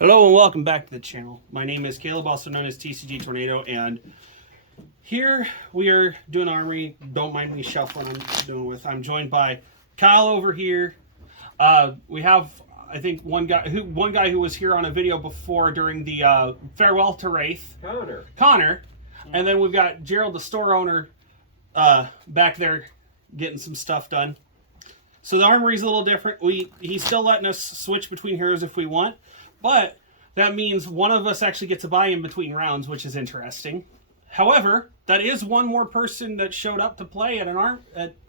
Hello and welcome back to the channel. My name is Caleb, also known as TCG Tornado, and here we are doing Armory. Don't mind me shuffling I'm joined by Kyle over here. We have, I think, one guy who was here on a video before during the Farewell to Wraith. Connor. And then we've got Gerald, the store owner, back there getting some stuff done. So the Armory's a little different. He's still letting us switch between heroes if we want. But that means one of us actually gets a buy-in between rounds, which is interesting. However, that is one more person that showed up to play at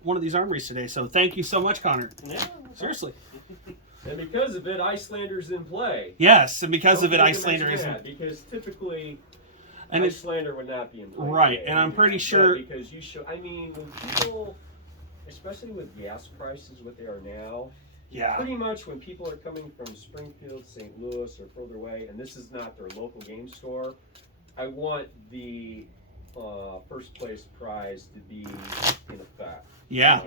one of these armories today. So thank you so much, Connor. Yeah. Seriously. And because of it, Icelander's in play. Yes, and because of it, Icelander isn't. Because typically, and Icelander would not be in play. Right, and I'm pretty sure... Because you show... I mean, when people, especially with gas prices, what they are now... Yeah. Pretty much when people are coming from Springfield, St. Louis, or further away, and this is not their local game store, I want the first place prize to be in effect. Yeah.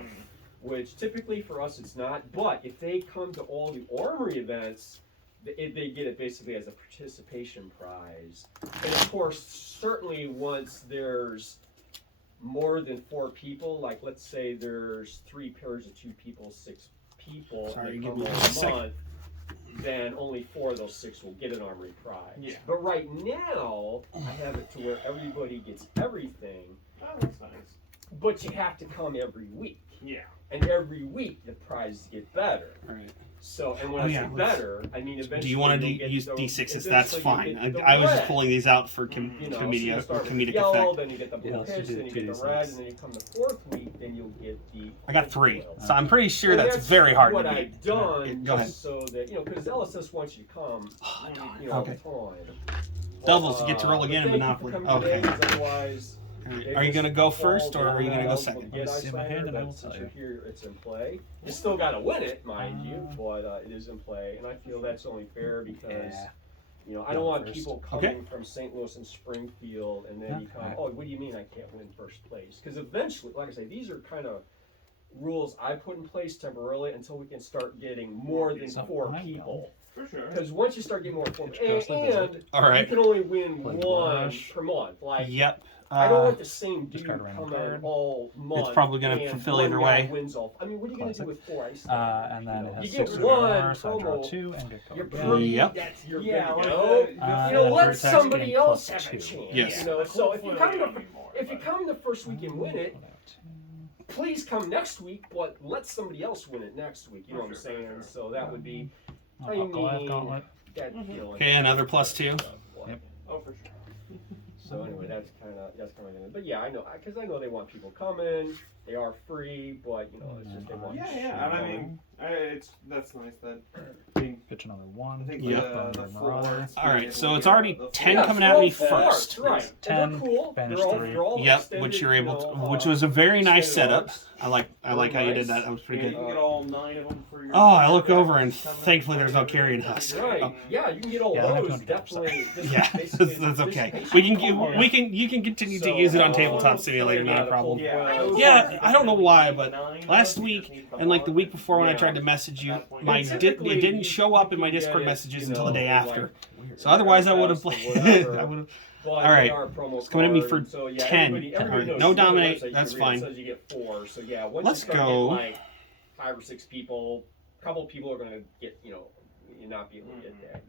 Which typically for us it's not, but if they come to all the Armory events, they get it basically as a participation prize. And of course, certainly once there's more than 4 people, like let's say there's 3 pairs of 2 people, 6 people, Sorry, give me a month, then only 4 of those 6 will get an Armory prize. Yeah. But right now, I have it to where everybody gets everything. Oh, that's nice. But you have to come every week. Yeah. And every week the prizes get better. Right. So, and when I say better, I mean eventually. Do you want to use D6s? That's fine. I was just pulling these out for comedic effect. Then you get the blue pitch, then you get the red, and then you come the 4th week, then you'll get the. I got 3, so I'm pretty sure that's very hard to beat. What I've done, Go ahead. so that because LSS wants you to come, all the time. Doubles, you get to roll again in Monopoly. Okay. Otherwise. Are you going to go first, or are you going to go second? Let me see my hand, and I will tell you. Here, it's in play. You still got to win it, mind you, but it is in play, and I feel that's only fair because, I don't want people coming from St. Louis and Springfield, and then you come, oh, what do you mean I can't win first place? Because eventually, like I say, these are kind of rules I put in place temporarily until we can start getting more than 4 people. For sure. Because once you start getting more 4 people, and All you can only win 1 per month. Like, yep. I don't want the same dude come in all month. It's probably going to fulfill either way. Wins all. I mean, what are you going to do with 4 ice? And then it has you 6 get 1 so I draw promo. 2 and get You're going. pretty. Yep. That's your Yeah, let somebody else have a 2. chance. Yes. So if you come the first week and win it, please come next week, but let somebody else win it next week. You know what I'm saying? So that would be. I mean, Okay, another +2. Yep. Oh, for sure. So anyway, that's kind of. But yeah, I know because I know they want people coming. They are free, but it's just they want. Yeah. And I mean, that's nice that. Pitch another 1. I think the Marauder. All right, so it's already 10 coming at me first. Right. 10, cool. banish 3. Yep, which you're able to, which was a very nice setup. I like how you did that. That was pretty You good. can get all 9 of them for your. Oh, I look over and thankfully there's no carrying husk. Right. Oh. Yeah, you can get all those. Definitely. Yeah, that's okay. You can continue to use it on Tabletop Simulator, not a problem. Yeah, I don't know why, but last week and like the week before when I tried to message you, it didn't show up in my Discord messages until the day after. So otherwise I would have played. All right, it's coming at me for 10. All right, no dominate. That's fine. You get 4. So yeah, once Let's you start go. getting like 5 or 6 people, a couple of people are going to get you not be able to get that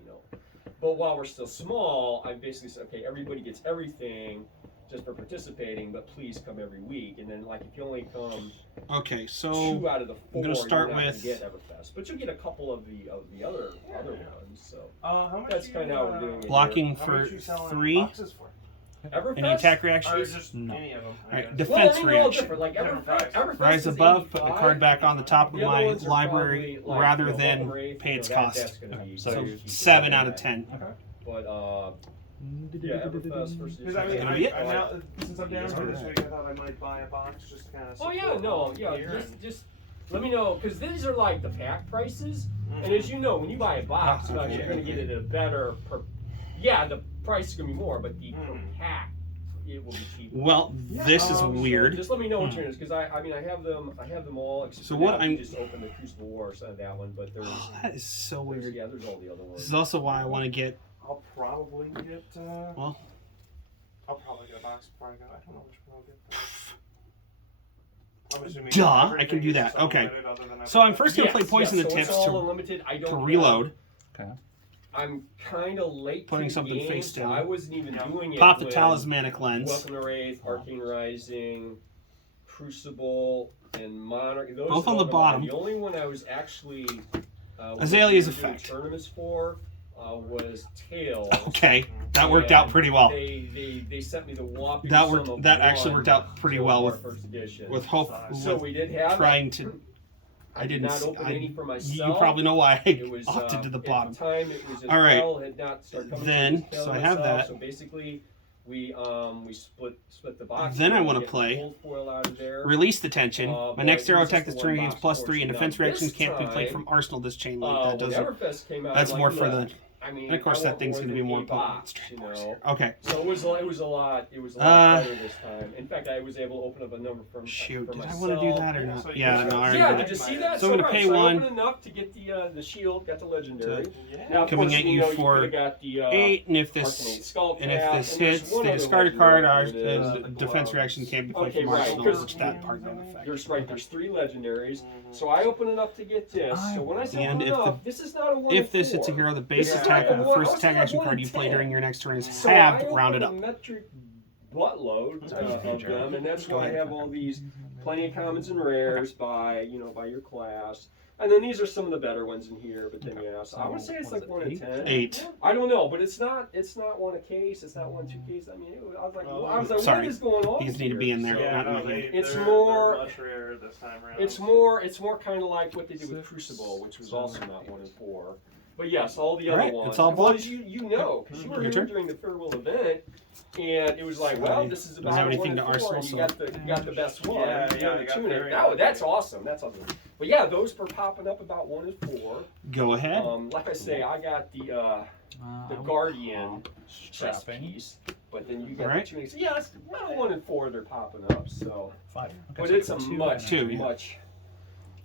But while we're still small, I basically said, okay, everybody gets everything just for participating, but please come every week. And then like if you only come Okay, so 2 out of the 4, I'm gonna start you're not with gonna get Everfest, but you'll get a couple of the other ones. So How much that's kind of how we're doing it. blocking How for much you selling 3. boxes for? Everfest? Any attack Or reactions? just No. any of them? All right, Well, defense I mean, they're all reaction. different. Like Everfest Rise is above, put the 85. card back on the top of The other my ones are library probably, like, rather Welcome than Wraith, pay its that's cost. gonna be- So you're 7 out of 10. But yeah, Everfest versus. Because I mean, Gonna be it? I now, since I'm down here this week, I thought I might buy a box just to kind of. Oh yeah, no, yeah, just let me know because these are like the pack prices, and as you know, when you buy a box, you're going to get it at a better per. Yeah, the price is going to be more, but the per pack, it will be cheap. Well, this is So weird. just let me know what yours, because I mean I have them all. Except So for what that, I'm- we just opened the Crucible War, so that one, but there's That is so weird. yeah, there's all the other This ones. is also why I want to get. I'll probably get. Well, I'll probably get a box before I go. I don't know which one I'll get. I'm assuming Duh, I everything can do is that. so Okay. limited other than So I'm first gonna play Poison the so Tips it's all to unlimited. I don't reload. Okay. I'm kind of late. Putting to the something game, face so down. I wasn't even doing it. Pop the when Talismanic Lens. Welcome to Wraith, Arcane Rising, Crucible, and Monarch. Those Both are on the all bottom. The only one I was actually Azalea's we were doing Effect. tournaments for was Tails. Okay, that worked out pretty well. They sent me the whopping That sum worked. of That actually one worked out pretty so well far, with first edition. hope. So With we did have trying to. I did not open any for myself. You probably know why I It was opted to the At bottom. the time, it was All right. Hell had not started coming. Then, to so I have myself, that. So basically, we split the box. Then I We wanna get the play gold foil out of there. Release the tension. My but next arrow it was attack just this the turn one gains box +3, and portion. defense Now, reactions this can't be played time, from Arsenal this chain link. when That doesn't. Everfest came out, That's I'm more like, for look, the. I mean, And of course, I that want thing's more going to be than more a potent. box, Straight you force know. here. Okay. So it was a lot better this time. In fact, I was able to open up a number from Shoot, for did I myself. want to do that or Yeah, not? so you Yeah, just- no, I already Yeah, did. did you see that? So I'm gonna right, pay so one. I opened enough to get the shield, got the legendary. Yeah. Now, of Coming course, at you know, for could've got the 8, and if Arcanate this Skull and if Cap, this and there's hits, one they other discard a card. legendary that is- And defense reaction can't be played Okay, from right, Arsenal, because- which that part doesn't affect. There's 3 legendaries. So I open it up to get this. So when I say And open if it the- up, this is not a 1 If this in hits a 4. hero, the base This is attack like of a the one- first I was attack like action 1 card in you play 10. during your next turn is So halved, I rounded opened up. a metric buttload of them, and that's Go why I ahead. have all these plenty of commons and rares by your class. And then these are some of the better ones in here, but then yeah, so I would say it's like 1 in 10. 8. I don't know, but it's not one a case. It's not 1 2 case. I mean, I was like, Sorry. what is going on? These need to be here? in there. So, Yeah, not in no, my hand. It's they're more- much rarer this time around. It's more kind of like what they did with Crucible, which was also not 1 in 4. But yes, all the other Alright, ones. it's all well, blocked. you know, because you were Your here turn. during the farewell event, and it was like, well, this is Doesn't about have a 1 anything in to 4, Arsenal, and you so- got the best one. Yeah, you yeah, know, I the got tuner. very That's awesome. That's awesome. But yeah, those were popping up about 1 in 4. Go ahead. Like I say, I got the Guardian chest strapping. piece, but then you got Alright. the tuning. So yeah, it's about 1 in 4 they're popping up. So, 5. but it's a Two much, Two, yeah. much.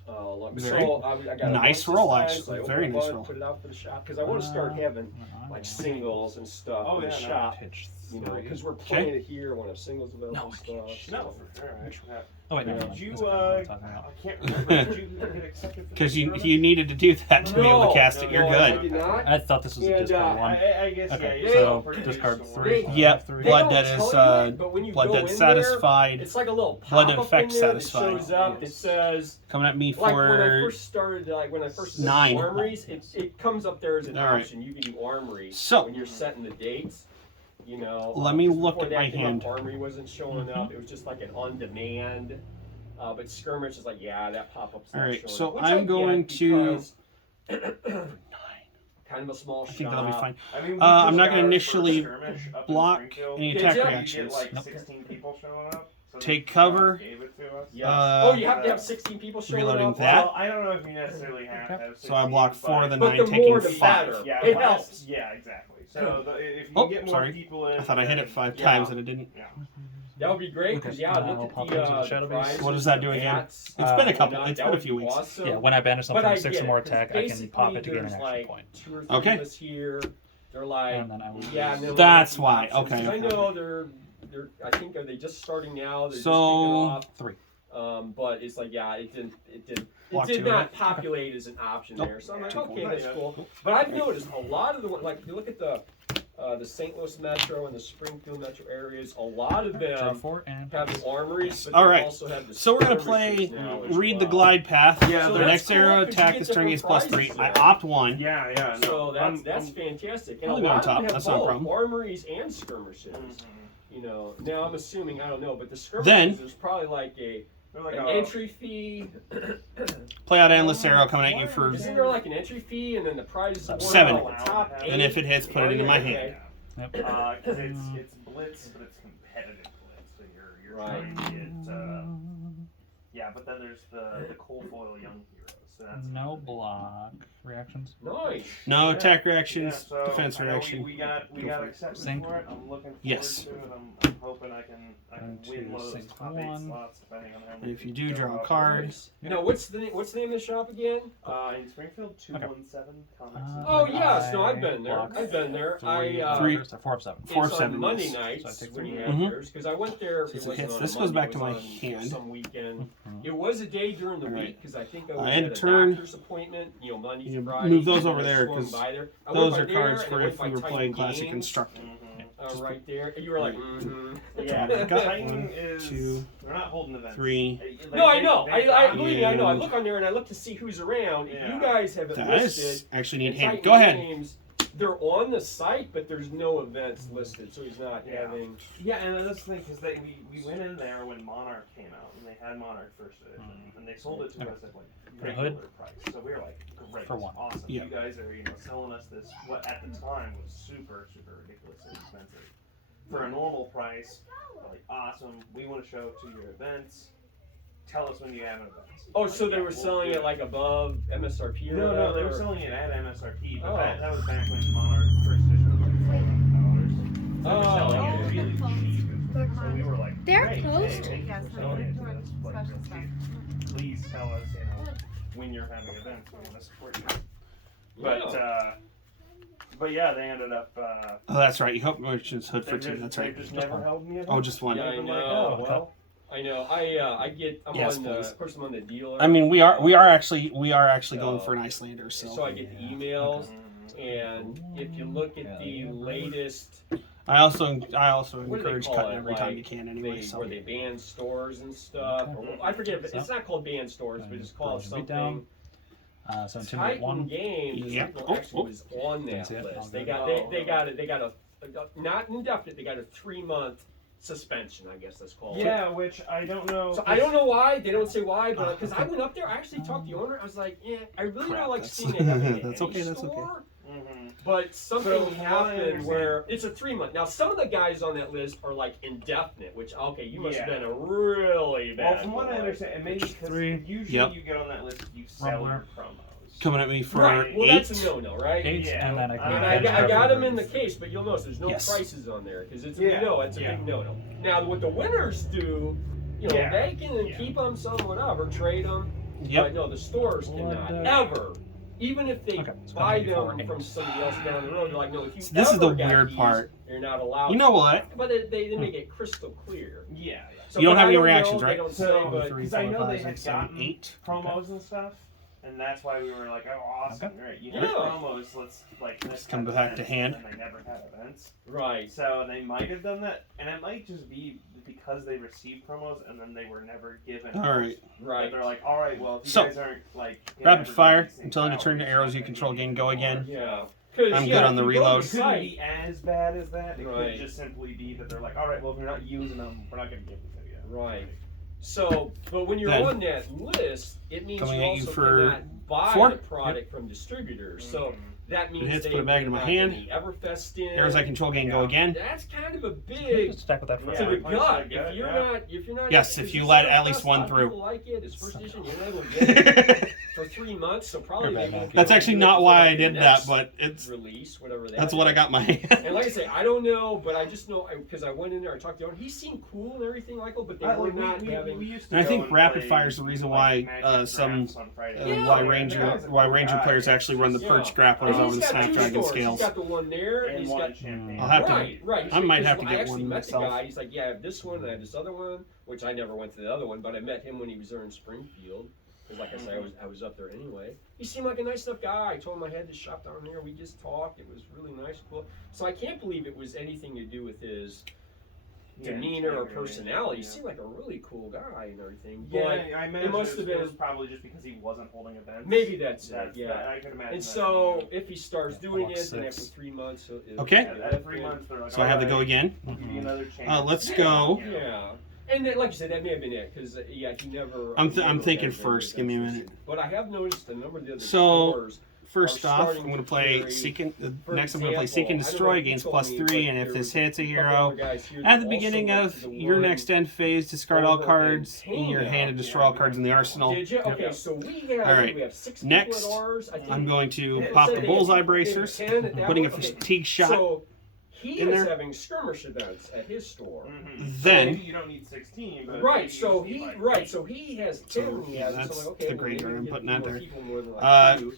Look. Very So I got a nice bunch roll, this time, actually. so I opened Very a nice bunch, roll. Put it out for the shop because I want to start having like singles and stuff Oh, in the yeah, no. shop. Pitch You know, 3. because we're playing it here. I want to have singles available No, and I can't. stuff. No, so- for sure. I actually have. Oh wait, no. Yeah. Did you, that's what I'm talking I about. can't remember. Did you get accepted for Because the you tournament? needed to do that to be able to cast it. You're I good. did not. I thought this was a And, discard one. I guess, Okay, yeah. so pretty discard used to 3. work. Yep, Three. They blood don't debt tell is you it, but when you blood go debt in there, satisfied. It's like a little Blood pop-up effect in there that satisfied. shows up. It says Coming at me like when I for first started, like when I first did 9. armories, it comes up there as an All right. option. You can do armories So- when you're setting the dates. You know. Let me because look before at that my came hand. Up, armory wasn't showing up. It was just like an on-demand. But skirmish is like, yeah, that pop-up's not All right, showing so up, which I'm I get going to- because kind of a small I think that'll be shop. fine. I mean, we I'm just not got gonna our initially first skirmish up in block Springfield. any Did attack ya? You reactions. get like Nope. 16 people showing up. So Take they cover. Gave it to us. Yes. Uh, Oh, you have to have 16 people showing reloading up. that. Well, I don't know if you necessarily have to have 16. So I block 4 of the But 9, the taking more the 5. better. Yeah, It but helps. Yeah, exactly. So if you Oh, get more sorry. people in, I thought I hit then- it 5 Yeah. times and it didn't. Yeah. That would be great because Okay. yeah, I'll look pop at into the the shadow prizes, base. What does that do the again? bats, It's been a you couple- know, it's that been a would few be weeks. awesome. Yeah, when I banish them But from I 6 or get more it, 'cause attack, I can pop it to gain an there's action like point. 2 or 3 Okay. of us here. They're like, And then I will yeah, use- and then That's we'll why. have options. Okay, 'Cause okay. I know they're. I think are they just starting now? They're just kicking So off. 3. But it's like yeah, it Block did 2, not right? populate as an option Nope. there. So I'm like, Too okay, cool. that's cool. But I've noticed a lot of the like if you look at the St. Louis Metro and the Springfield Metro areas, a lot of Draw them 4 and have the armories, but All they right. also have the So we're going to skirmishes play now as Read the well. Glide Path. Yeah, So The that's next cool, arrow 'cause you attack get this turn is different +3. prizes I there. opt 1. Yeah, yeah. No, So that's I'm- fantastic. And a I'll leave it on lot of top. them have That's not a both problem. armories and skirmishes. Mhm. You know, now I'm assuming I don't know, but the skirmishes Then- there's probably like They're like an a- entry fee. Play out Endless Arrow coming at you for. Isn't there like an entry fee and then the prize is 7. like the top And And if it hits, put it into my Okay. hand. Yep. Because it's blitz, but it's competitive blitz. So you're Right. trying to get yeah. But then there's the coal foil young heroes. So that's No block reactions. Nice. No Yeah. attack reactions, so defense I know reaction. We got Go for it. acceptance Sync. for it. I'm looking forward Yes. to it. I'm hoping I can Going win to one of those sync top 8 one. slots depending on how And many if you people do, show draw a up. card. Nice. Now, what's the name of the shop again? In Springfield, 217 Comics. Oh Uh, yes, no, I've been there. block I've been there. Three. So 4 of 7. Four It's of 7, on Monday yes. nights So I take when you 3. have Mhm. yours, because I went there. Since It it wasn't hits, on a this goes Monday, back it to was my on hand. some weekend. Mhm. It was a day during the All right. week because I think I was End at a turn. doctor's appointment. Monday You through Friday. move those and over I there, swung 'cause by there. I Those went are by cards there, for and I if went we were by playing Titan Classic Games, Constructed. right there. And you were like, Yeah, I got Titan one, is. two, They're not holding events. 3. No, I know. I believe me. I know. I And- look on there and I look to see who's around. If Yeah. you guys have it That listed, is actually need and hand. Titan Go ahead. Games, they're on the site, but there's no events listed, so he's not Yeah. having. Yeah, and that's the thing because we went in there when Monarch came out and they had Monarch first edition and they sold it to Okay. us at like The regular hood? price. So we were like, great, For one. awesome. Yeah. You guys are selling us this what at the time was super ridiculously expensive. For a normal price, we're like awesome. We want to show up to your events. Tell us when you have an event. Oh, so Like, they yeah, were we'll selling do it like above MSRP or No, whatever? they were or- selling it at MSRP, but Oh. that was back when Monarch first edition was like $400. They were Oh, selling okay. it really cheap. So we were like, They're great, closed? hey, thank you Yes, for selling it to they're us, like, special real cheap. Please tell us, when you're having events, we want to support you. But yeah, they ended up. Oh, that's right. You helped Merchants Hood for they 2. That's they right. just never held me. Oh, just one. Yeah, I I'm like, know. oh well. I know. I'm Yes, on please. of course I'm on the dealer. I mean, we are actually going for an Icelander. So So I get the emails, and if you look at the latest, I also What do they encourage call cutting it? every time Like, you can anyway. So where they ban stores and stuff. Or, I forget if it's not called ban stores, but it's called Beat something. down. So intimidate Titan 1. Games Yep. actually was on Didn't that see it. list. I'll They go. got a not indefinite. They got a 3-month suspension. I guess that's called. Yeah, which I don't know. So I don't know why they don't say why, but because I went up there, I actually talked to the owner. I was like, yeah, I really Crap, don't like that's- seeing it happen. that's okay, that's okay. But something So, from what I happened understand- where it's a 3-month. Now some of the guys on that list are like indefinite, which okay, you must have Yeah. been a really bad. Well, from what I boy. understand, and maybe because 3. usually Yep. you get on that list if you sell Rumbler. your promos. coming at me for Right. Well, 8. that's a no-no, right? 8, Yeah. and then I can And I I got them them in the case, but you'll notice there's no Yes. prices on there because it's Yeah, it's a yeah. big no-no. Now, what the winners do, Yeah, they can yeah. keep them, sell them, whatever, trade them. Yep. But no, the stores What, cannot ever. Even if they Okay, so buy coming them before from 8. somebody else down the road, they're like, no, if you This is ever the got weird these, part. you're not allowed. You know what? But they make it crystal clear. Yeah. So, You don't but have I any know, reactions, they right? don't So, say, but 3, because I 4, know 5, they 6, had 7, gotten 8. promos and stuff, and that's why we were like, oh, awesome, Okay. right? You Yeah. have promos, let's Just come back to hand. And they never had events, right. so they might have done that, and it might just be because they received promos and then they were never given. All right. Right. They're like, all right, well, if you So, guys aren't like gonna Rapid ever do fire these things until you out, turn to we're arrows just you not control gonna give again. you Go more. again. Yeah. I'm good on the It reload. couldn't be as bad as that. It Right. could just simply be that they're like, all right, well, if you're not using them, we're not going to give them to you. Right. So, but when you're Then, on that list, it means coming you at you also for cannot buy 4? the product from distributors. So that means hits, they put it back into my hand. The Everfest in. Arrows I control again. Go Yeah. again. That's kind of a Can you big just attack with that for Yeah. to the punch gut. to the gut, If you're yeah. not, Yes, because if you this let Everfest, at least a lot one of through. people like it. It's first edition. You're not going to get it for 3 months, so probably You're they bad, won't man. be That's able to actually do it not before why I the did that, next but it's release, whatever that that's what I is. got my hand. And like I say, I don't know, but I just know because I went in there, I talked to him. He seemed cool and everything like it, but they were not having. we used to And I go think and rapid play, fire is the reason like, why, Magic some, Drafts on Friday. Yeah. why Yeah, Ranger players actually run the Yeah. perch grapplers And over he's the got two Snapdragon stores. scales. He's got the one there, and And he's one got in Champaign. I'll have to- right. I might have to I get actually one met myself. the guy. He's like, yeah, I have this one, and I have this other one, which I never went to the other one, but I met him when he was there in Springfield. Because, like I said, I was up there anyway. He seemed like a nice enough guy. I told him I had this shop down here. We just talked. It was really nice, cool. So I can't believe it was anything to do with his demeanor or personality. He seemed like a really cool guy and everything. Yeah, But I imagine must have it was been- probably just because he wasn't holding events. maybe that's it. That Yeah. I could imagine. And that's so what if he starts Yeah, doing block it, then after 6. 3 months, he'll Okay. at 3 months, they're like, So I have to go "Alright, again. we'll give you another chance." Let's Yeah. go. Yeah. And then, like you said, that may have been it because he never. I'm never thinking had first. any Give me a events minute. listed. But I have noticed a number of the other So- stores First are off, starting I'm going to to play carry, Seek and for next. I'm going to play Seek and example, Destroy, I don't know if gains you plus told me, 3, but and if there this was hits a couple hero, other guys here at that the also beginning went of to the your one next end phase, discard all over in cards in your Cana. hand and destroy all cards in the arsenal. Did you? Okay, Yeah. so we have, All right. we have 6 people Next, at ours. I think I'm going to it pop said the they bullseye had bracers, 10 at that putting a one. Okay, fatigue shot. So he in is there. having skirmish events at his store. Then- maybe you don't need 16, but Right, maybe so you he need, so he has 10 So, he has, that's so I'm like, okay, the well, graveyard maybe I'm we'll putting get out more there. people more than like 2.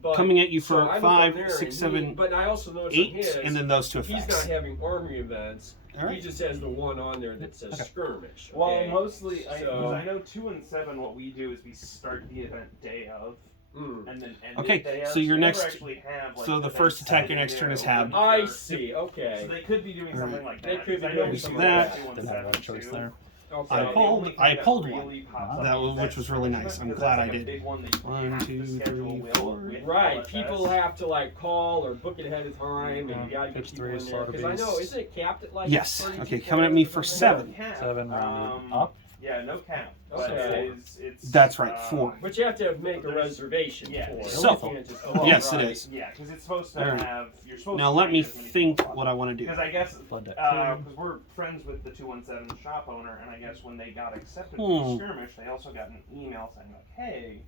But, Coming at you so for I look 5, on there 6, and 7, but I also noticed 8, on his, and then those 2 he's not effects. having armory events. All right. He just has the one on there that says Okay. skirmish. Well, Okay? mostly, So- I know 2 and 7, what we do is we start the event day of, Mm. and then end Okay, it day so of. your we never next- actually have, like, so the events first attack sitting your next turn there is Hab. I for- see. So Okay. they could be doing something like They that. could be 'cause I know doing we some do of that. 2 and Didn't have a 7 choice too. there. Okay. I The pulled- only thing I that pulled really pops one. up That is was- that which was really nice. skirmish, I'm because glad that's I like a did. big one that you 1, have to 2, schedule 3, with 4. Right, LFS. people have to like call or book it ahead of time, and you gotta get Pitch people 3, in there. slaughter Because I know, beast. isn't it capped at like? Yes. 32 Okay, coming at me players for or something? 7. 7 rounded up. Yeah, no cap. But Okay. it's That's right, 4. But you have to make a reservation Yeah. for it. So- You can't just- Yes, right. it is. Yeah, because it's supposed to All right. have. You're supposed Now to let train me as many think people what I want to do. Because I guess Blood deck. because we're friends with the 217 shop owner, and I guess when they got accepted for the skirmish, they also got an email saying like, "Hey,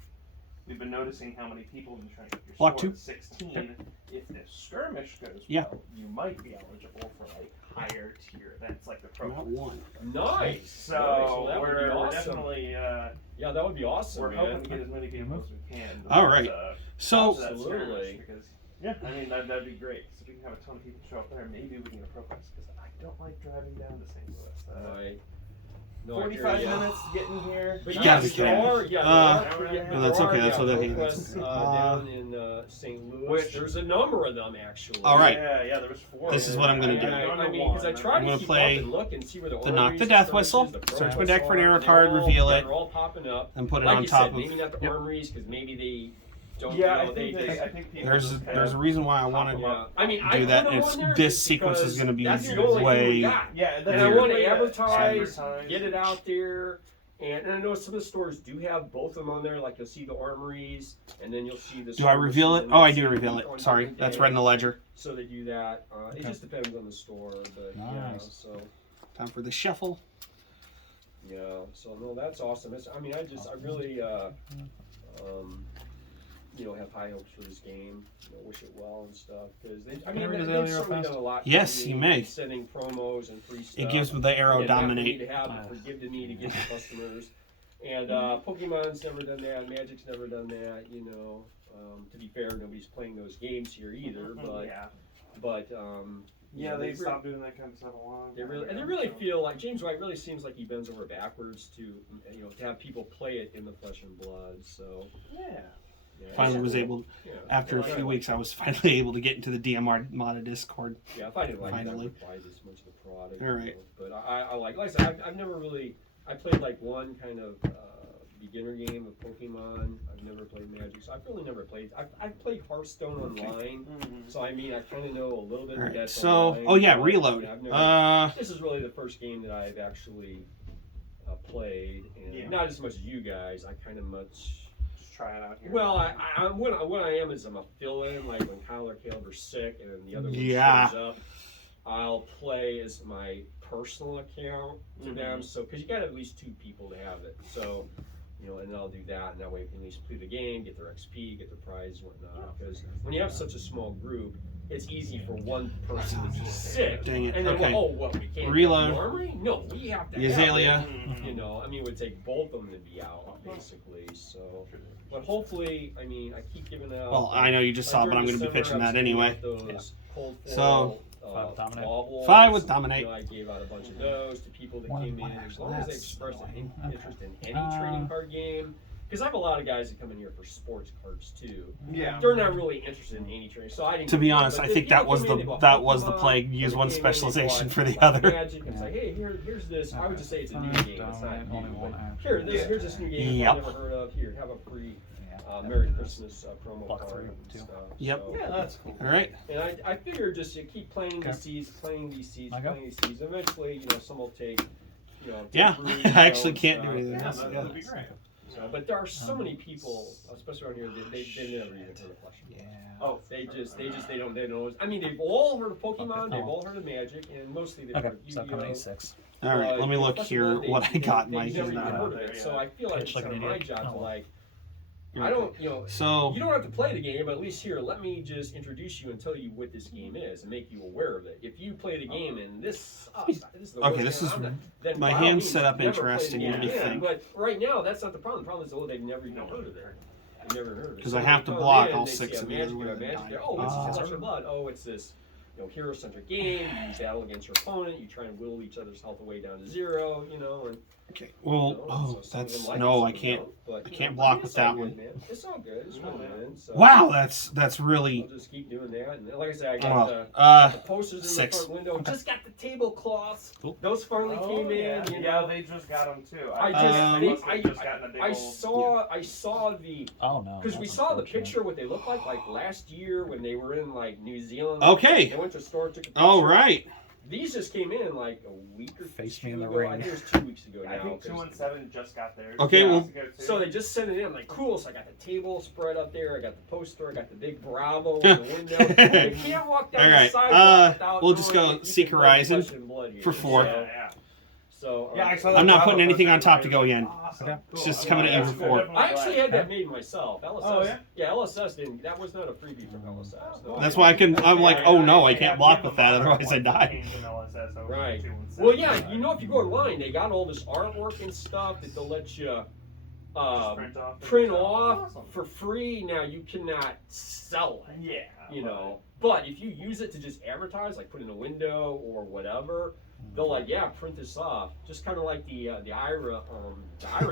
we've been noticing how many people have been showing up at your Block store 2. at 16. If this skirmish goes Yeah. well, you might be eligible for like higher tier events like the pro." Not 1. Nice. So Well, that would be we're awesome. definitely Yeah, that would be awesome, we're man. hoping to get as many people as we can. All right. So to that Absolutely. skirmish, because yeah, I mean that'd be great. So we can have a ton of people show up there. Maybe we can get a pro price because I don't like driving down to St. Louis. Right. No, I hear 45 ya. minutes to get in here. But You yes, gotta be there kidding me. are, yeah, No, that's okay, that's what I mean. Requests, down in St. Louis. Which- There's a number of them actually. All right. Yeah, there was 4. This is what I'm gonna do. I mean, because I try I'm to gonna keep play up and look and see where the the knock armories, the death skirmishes, whistle, the pro search my deck for an are, arrow and card, they're all- reveal yeah, it, They're all popping up. and put it Like on you top said, of. maybe not the Yep. armories because maybe they don't. Yeah, you know, I think people There's just there's a have- reason why I want to Yeah, I mean, I do that. put them If on there this just sequence is because going to be that's the only thing we way. got. Yeah, And I want to really advertise, advertise. get it out there, and I know some of the stores do have both of them on there. Like you'll see the armories, and then you'll see the. Do I reveal it? skirmishes, and Oh, I you'll do see reveal on it. Sorry, different that's days. right in the ledger. So they do that. It Okay. just depends on the store, but yeah. Nice. So Time for the shuffle. yeah. So no, that's awesome. I mean, I really, have high hopes for this game. Wish it well and stuff because I read they've Azalea real certainly fast? done a lot. for Yes, me, you may. Sending promos and free stuff. It gives me the arrow Again, not for me dominate. to have, but for give to me to give to customers. And Pokemon's never done that. Magic's never done that. To be fair, nobody's playing those games here either. But yeah, they they stopped doing that kind of stuff a long they time really ago, and they really so. feel like James White really seems like he bends over backwards to have people play it in the Flesh and Blood. So Yeah. yeah, Finally it's was cool. able. Yeah. After a Well, few weeks, I was finally able to get into the DMR modded Discord. Yeah, if I didn't like it, I Finally. would buy this much of the product. All right. But I like I said, I've never really. I played like one kind of beginner game of Pokemon. I've never played Magic, so I've really never played. I've played Hearthstone online, so I mean I kind of know a little bit All of right. that. So, online, oh yeah, but, reload. yeah, I've never, Uh, this is really the first game that I've actually played, and Yeah. not as much as you guys. I kind of much. Just try it out here. Well, what I am is I'm a fill-in. Like when Kyle or Caleb are sick, and then the other one Yeah. shows up, I'll play as my personal account to them. So because you got at least 2 people to have it. So and I'll do that, and that way we can at least play the game, get their XP, get their prize, and whatnot. Because when you have such a small group, it's easy for one person to be sick, Dang it. and then Okay. we can't Reload. have the armory? No, we have to. the have it. Azalea. I mean, it would take both of them to be out, basically. So, but hopefully, I mean, I keep giving out. Well, I know you just saw, but I'm going to be pitching that anyway. Those cold So, foil, 5 dominate. baubles. 5 with dominate. I gave out a bunch of those to people that One- came one in. As actually, long as they that's expressed annoying. an interest in any Okay. trading card game. Because I have a lot of guys that come in here for sports cards too. Yeah. They're not really interested in any trading, so I didn't. To be get them, honest, but I the think people that was come in, the they bought that was the Pokemon, play. and Use they one came in, they specialization bought, for the like, other. Magic and say, hey, here's this. I would just say it's a new Okay. game. It's not Dominate, new, only one but action. here's this new game Yep. I've never heard of. Here, have a free Yeah. Merry Christmas promo Block card 3, and too. stuff. Yep. So, Yeah, that's cool. All right. and I figure just to keep playing Okay. these seeds, playing these seeds, I go. playing these seeds. Eventually, some will take. Yeah, take root, I actually and can't do stuff. anything Yeah, else. that Yeah. would be great. So, but there are so many people, especially around here, they've never even heard of Flesh and Blood. Yeah. Oh, they don't know. I mean, they've all heard of Pokemon, Okay. they've all heard of Magic, and mostly they've Okay, heard of so Yu-Gi-Oh! coming 6. All right, let me look Flesh and here Blood, what I got in my they've never even here. heard of it. So I feel like Pitch it's like kind an of my idiot. job to Oh. like, I don't, So you don't have to play the game, but at least here, let me just introduce you and tell you what this game is and make you aware of it. If you play the game and this sucks, this is the Okay, worst this game is- on it, then my by all hand's means, set up never play the interesting, game let me again. think. But right now, that's not the problem. The problem is, they've never even heard of it. They've never heard of it. 'Cause So I have they to come block in, all they 6 see of a these. Magic, oh, it's Flesh and Blood. Oh, it's this hero-centric game. You battle against your opponent. You try and whittle each other's health away down to 0. And okay, well, so oh, some of that's them like it, no, some I of them can't. don't, but, I you can't know, block it's with all that good, one. man. It's all good. It's win-win. So Wow, that's really. I'll just keep doing that. And like I said, I got Well, the posters in 6. the front window. Just got the tablecloths. Cool. Those finally came in. You know, they just got them too. I just just- gotten a big I old. saw the Oh no. because we that's saw the unfortunate. picture what they looked like last year when they were in like New Zealand. Okay. They went to a store, took a picture. All right. These just came in like a week or Face two me in the ago. ring. I think it was 2 weeks ago now. I think 2 'cause- and 7 just got theirs. Okay, well- So they just sent it in. I'm like, cool. So I got the table spread up there. I got the poster. I got the big Bravo in the window. You can't walk down All the right, sidewalk without we'll just knowing go that you Seek can run Horizon Flesh and Blood here. for 4. Yeah. So Yeah, I saw I'm that not Bravo putting anything poster. on top to It go was in. Awesome. Okay. It's just coming in that's for cool. 4. Definitely I actually glad. had that made myself. LSS. Oh, yeah? LSS didn't. That was not a freebie from LSS. No. That's why I'm like, oh no, I can't block with that, otherwise I die. Right. Well, yeah. If you go online, they got all this artwork and stuff that they'll let you print off for free. Now you cannot sell it. Yeah. But if you use it to just advertise, like put in a window or whatever, they'll like, yeah, print this off. Just kind of like the IRA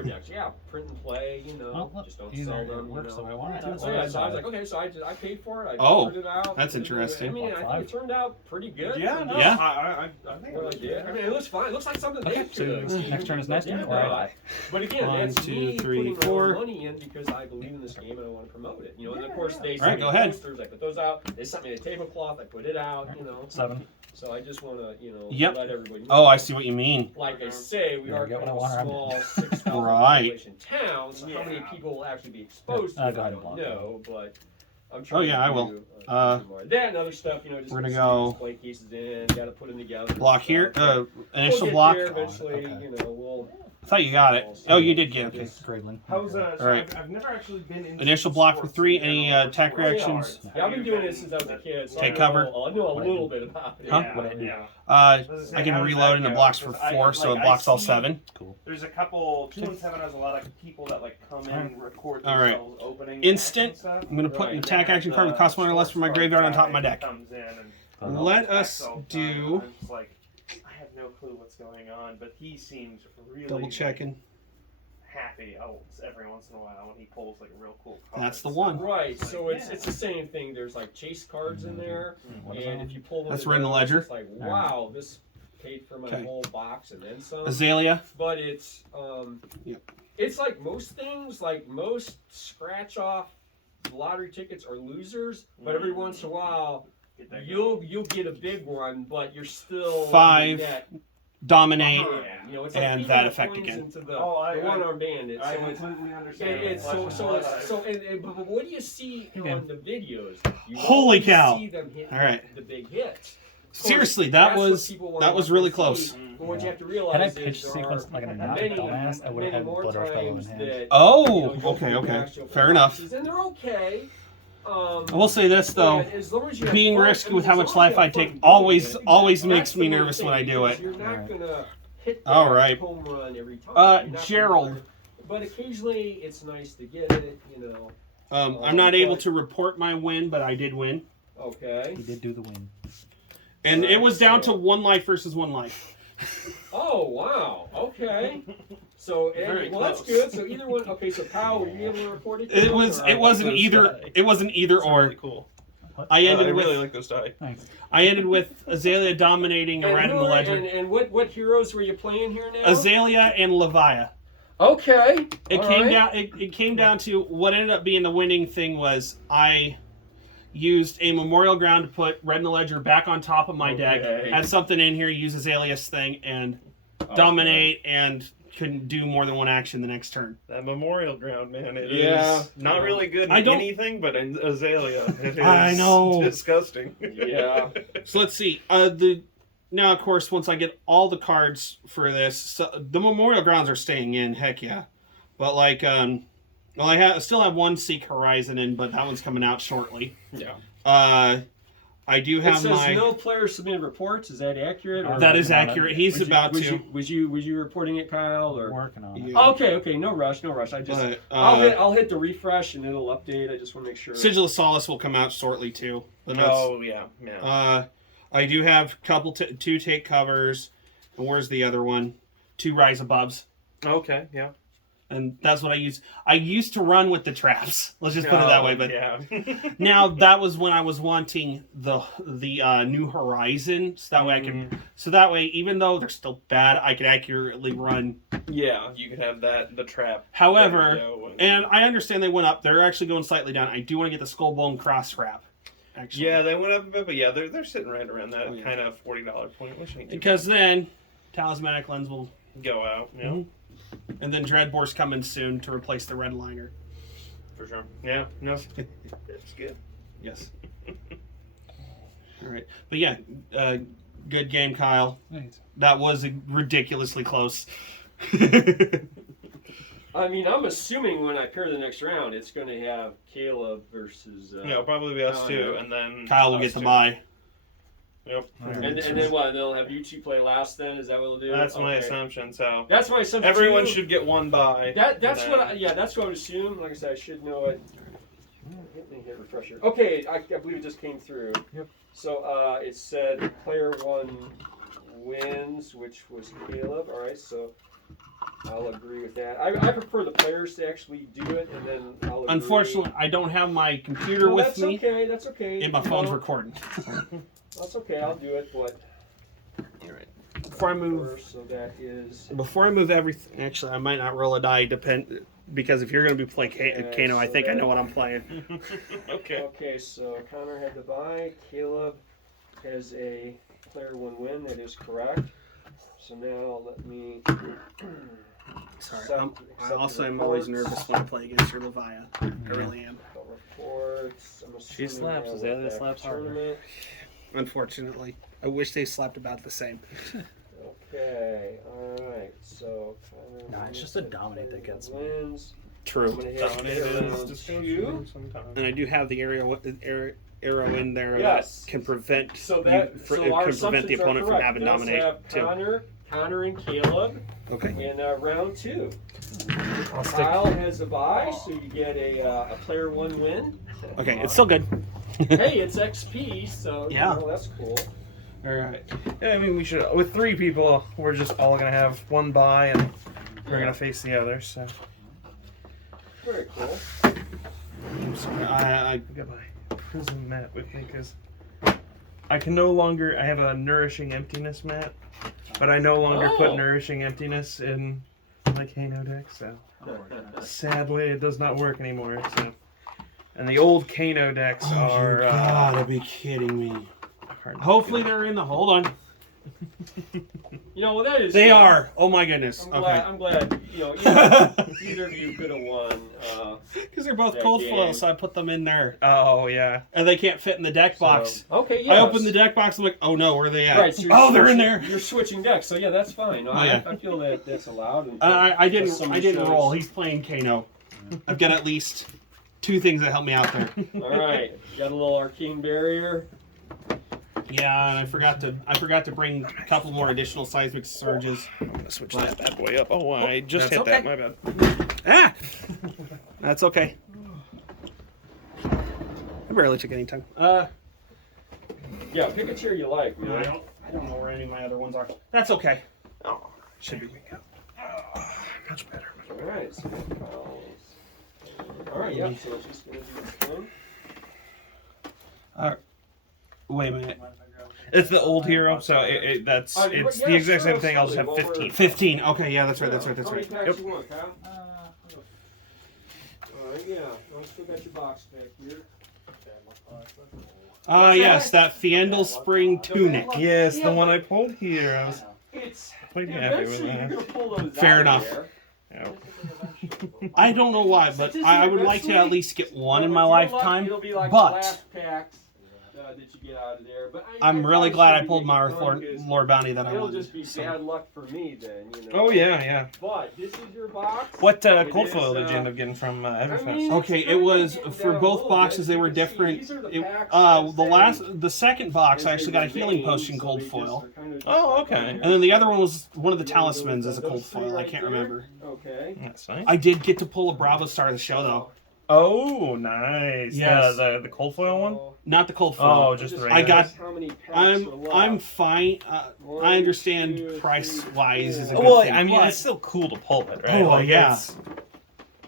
decks. Yeah, print and play. Well, look, Just don't either sell it them. works the way I want it to. So yeah, so I was like, okay, so I paid for it. I Oh, printed it out. that's interesting. I mean, I think it turned out pretty good. Yeah. No, Yeah. I think Well, yeah. I mean, it looks fine. It looks like something Okay, they so could. next turn is next Yeah, turn, or no, I? But again, 1, that's 2, me 3, putting 4. my money in because I believe in this game and I want to promote it. And of course they All right, sent me go ahead. posters. I put those out. They sent me the tablecloth. I put it out. 7. So I just want to, Yep. let everybody know. Oh, I see what you mean. Like I say, we Did I are get kind what of I a wanted? small 6,000 Right. population town. So how many Yeah. people will actually be exposed Yeah, to it, go I ahead and don't block know. But I'm Oh, trying yeah, to I will. do, more. That and other stuff, just we're gonna get go display cases in. Got to put them together. and Block here. stuff. Initial We'll get block. there eventually. Okay. We'll. I thought you got it. Oh, you did get it. Okay. Graveland. How's All so right. I've never actually been in Initial block for sports 3. in Any general, attack sports reactions? cards. Yeah, I've been Have you doing this since I was a kid. So Take I cover. know a little bit about it. Huh? What I do. Yeah. I As can how does reload that and it go? blocks for 'Cause 4, so it I blocks all see 7. Cool. There's a couple 2 and 7 has a lot of people that come in and record All right. themselves opening Instant. packs and stuff. I'm going to put an Right. attack action card with cost 1 or less from my graveyard on top of my deck. Comes in and Let us stacks all the do. time. I'm just like, I have no clue what's going on, but he seems really Double checking. happy every once in a while when he pulls like a real cool card. That's the one. Right, so Yeah. it's the same thing. There's like chase cards in there, What is and that? if you pull them, That's together, Red in the Ledger. It's like, wow, this paid for my Okay. whole box and then some. Azalea. But it's Yep. it's like most things, like most scratch off lottery tickets are losers. But every once in a while, Get that you'll get a big one, but you're still 5, net Dominate. behind. It's and like that even the effect coins again. Into the I one-arm bandit. I So it's completely Yeah, understand. it's but what do you see Yeah. on the videos? You Holy always cow. See them hit All right. the big hits. Of course, Seriously, that that's what was people wanna watch really and close. see, But what you have to Had I realize pitched is there sequence are like a not many, dumbass, I would have many had more Blood Earth Fellow in times hand. that Oh, you'll okay, do okay. actual Fair enough. boxes, and they're okay. I will say this though. and as long as you have Being fun- risky I mean, with how as much long as life you I have fun take doing always it, always that's makes the me main nervous when I thing, do because it. You're not Right. gonna hit that All right. home run every time. You're not gonna Gerald. run- But occasionally it's nice to get it, I'm not able to report my win, but I did win, Okay. He did do the win. and it was down to So- 1 life versus 1 life. Oh wow. Okay. So Very that's close. good. So either one. Okay. So Kyle, were you able to report it? It wasn't either. It wasn't either or. Really cool. I ended with really like those die. Thanks. I ended with Azalea dominating a rat in the ledger. And what heroes were you playing here now? Azalea and Levia. Okay. It all came right. down. It came down to what ended up being the winning thing was I used a memorial ground to put Red in the Ledger back on top of my deck. Okay. Had something in here. Use Azalea's thing and dominate and couldn't do more than one action the next turn. That Memorial Ground, man. It Yeah. is not really good I in don't- anything, but in Azalea, it is I know. disgusting. Yeah. So let's see. Now, of course, once I get all the cards for this, so the Memorial Grounds are staying in. Heck yeah. But like, I still have one Seek Horizon in, but that one's coming out shortly. Yeah. I do It have says my. no players submitted reports. Is that accurate? Or That is Working on it. accurate. He's about to. Was you reporting it, Kyle? Or Working on it. Yeah. okay, no rush. I just But, I'll hit the refresh and it'll update. I just want to make sure. Sigil of Solace will come out shortly too. But that's- Oh yeah. I do have two take covers. And where's the other one? 2 Rise Aboves. Okay, yeah. And that's what I use. I used to run with the traps. Let's just put it that way. But yeah. now that was when I was wanting the New Horizon, so that way I can. So that way, even though they're still bad, I can accurately run. Yeah, you could have the trap. However, ready to go and I understand they went up. They're actually going slightly down. I do want to get the Skullbone Cross Trap. Actually, yeah, they went up a bit, but yeah, they're sitting right around that Oh, yeah. kind of $40 point, which ain't too because then Talismanic Lens will. bad. Go out. Yeah, Mhm. And then Dreadbore's coming soon to replace the red liner. for sure. Yeah, no, it's good. Yes. All right, but yeah, good game, Kyle. Thanks. That was ridiculously close. I mean, I'm assuming when I pair the next round, it's going to have Caleb versus. Yeah, it'll probably be us oh, two, yeah. and then Kyle will us get the two. bye. Yep, And then what? They'll have you two play last. Then is that what they'll do? that's my Okay. assumption. So That's my assumption. everyone too. should get one bye. That's and what. then- That's what I would assume. Like I said, I should know it. Hit refresher. Okay, I believe it just came through. Yep. So it said player 1 wins, which was Caleb. All right, so I'll agree with that. I prefer the players to actually do it, and then I'll agree. Unfortunately, I don't have my computer Well, with that's me, okay. That's okay. and my You phone's know, recording. That's okay. I'll do it. But All right. Before I move, so that is. everything. Actually, I might not roll a die, because if you're going to be playing Kano, I so think I that- know what I'm playing. Okay. Okay, so Connor had the bye. Caleb has a player 1 win. That is correct. So now let me. Sorry, accept I also the am always reports. nervous when I play against your Levia. I really am. Reports. I'm She assuming slaps. that Azalea was slaps that harder. tournament. Unfortunately, I wish they slapped about the same. Okay, alright, so Connor. Nah, it's just a dominate that gets me. wins. I'm True. gonna hit Dominate player is round disgusting 2. sometimes. And I do have the arrow in there Yes. that can prevent So that you, so it our can prevent the assumptions are opponent from correct. having Let's dominate have too. Connor and Caleb Okay. in round 2. I'll stick. Kyle has a bye, so you get a player 1 win. Okay, it's still good. Hey, it's XP, so Yeah. you know, that's cool. All right. Yeah, I mean, we should. With 3 people, we're just all gonna have one bye, and we're gonna face the others. So Very cool. I'm sorry. I I got my prison mat with me because I can no longer. I have a nourishing emptiness mat, but I no longer Oh. put nourishing emptiness in my Kano deck. So sadly, it does not work anymore. So, and the old Kano decks are. be kidding me. hard to Hopefully get. they're in the. Hold on. You know, well, that is. They are. Oh my goodness. I'm Okay. glad. I'm glad. You know, either of you could have won. Because they're both That cold game. foil, so I put them in there, Oh yeah. and they can't fit in the deck box. Okay. Yes. I opened the deck box. I'm like, oh no, where are they at? Right. So you're Oh, they're in switching- there. You're switching decks, so yeah, that's fine. No, Oh, yeah. I feel that that's allowed. And I didn't. some I didn't shows- roll. He's playing Kano. I've got at least 2 things that help me out there. All right. Got a little arcane barrier. Yeah, and I forgot to bring a couple more additional seismic surges. I'm gonna switch that bad boy up. Oh, I just That's hit that. okay. My bad. Ah, that's okay. I barely took any time. Yeah, pick a chair you like, I man. don't know where any of my other ones are. That's okay. Oh, Should be. much better. All right. So all right. Yeah. So it's just gonna do the thing. Wait a minute. It's the old hero, so that's Oh, it's yeah, the exact sure, same thing. I'll just have absolutely. 15. 15. Okay, yeah, that's right. That's Yeah. right. That's How many right. packs you want, Kyle? All right. Yeah. I still got your box back here. Yes, that Fiendel Spring Tunic. Yes, the one I pulled here. It's Quite happy with eventually you're that. gonna pull those Fair out enough. of there. Yeah. I don't know why, but I would like to at least get one in my lifetime. It'll be like But the last packs that you get out of there. But I'm really probably glad I shouldn't pulled be my getting one, 'cause lore bounty that I it'll wanted. just be So. bad luck for me then, you know. Oh yeah. But this is your box. What It cold is, foil did you end up getting from Everfest? Okay, it was for both boxes. They were different. The second box I actually got a healing potion cold foil, Oh, okay. and then the other one was one of the talismans as a cold foil. I can't remember. Okay. That's nice. I did get to pull a Bravo Star of the show though. Oh, nice. Yes. The cold foil one? Not the cold foil. Oh, just the I regular. got. How many packs I'm are left? I'm fine. I understand 1, 2, price 3, wise is a 4. good Well, thing. I mean, but- it's still cool to pull it, right? Oh, Like, yeah. it's-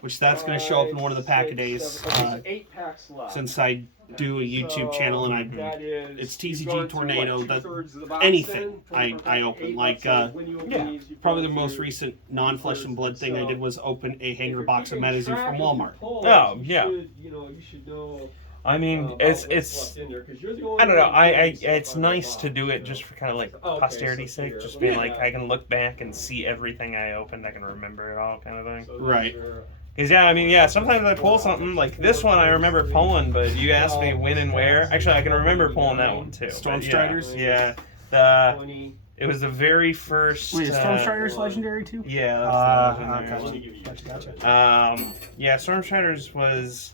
which that's going to show up in one of the pack of days. Okay, 8 packs left. Since I do a YouTube channel and I That is, it's TCG you've gone through, Tornado, what, that- 2/3 of the box anything then? I open, 8 like, left, so when you open yeah, these, you've probably gone the most through recent non-flesh and blood thing I did was open a If hanger you're box of keeping Metazoo track from of your Walmart. polls, Oh, you yeah. should, you should know I mean, about it's what's left in there, 'cause you're the only I don't know. one I doing stuff it's on that nice to box, do it so. just for kind of like Okay, posterity's so sake, here, just let being me, like I can look back and see everything I opened. I can remember it all, kind of thing. So those Right. are- Cause yeah, I mean, yeah. Sometimes I pull something like this one. I remember pulling, but you asked me when and where. Actually, I can remember pulling that one too. Storm but Striders? Yeah. The 20. it was the very first. Wait, is Storm uh, Striders legendary too? Yeah. That's the okay. legendary Let me give you Gotcha. yours. Yeah, Storm Striders was.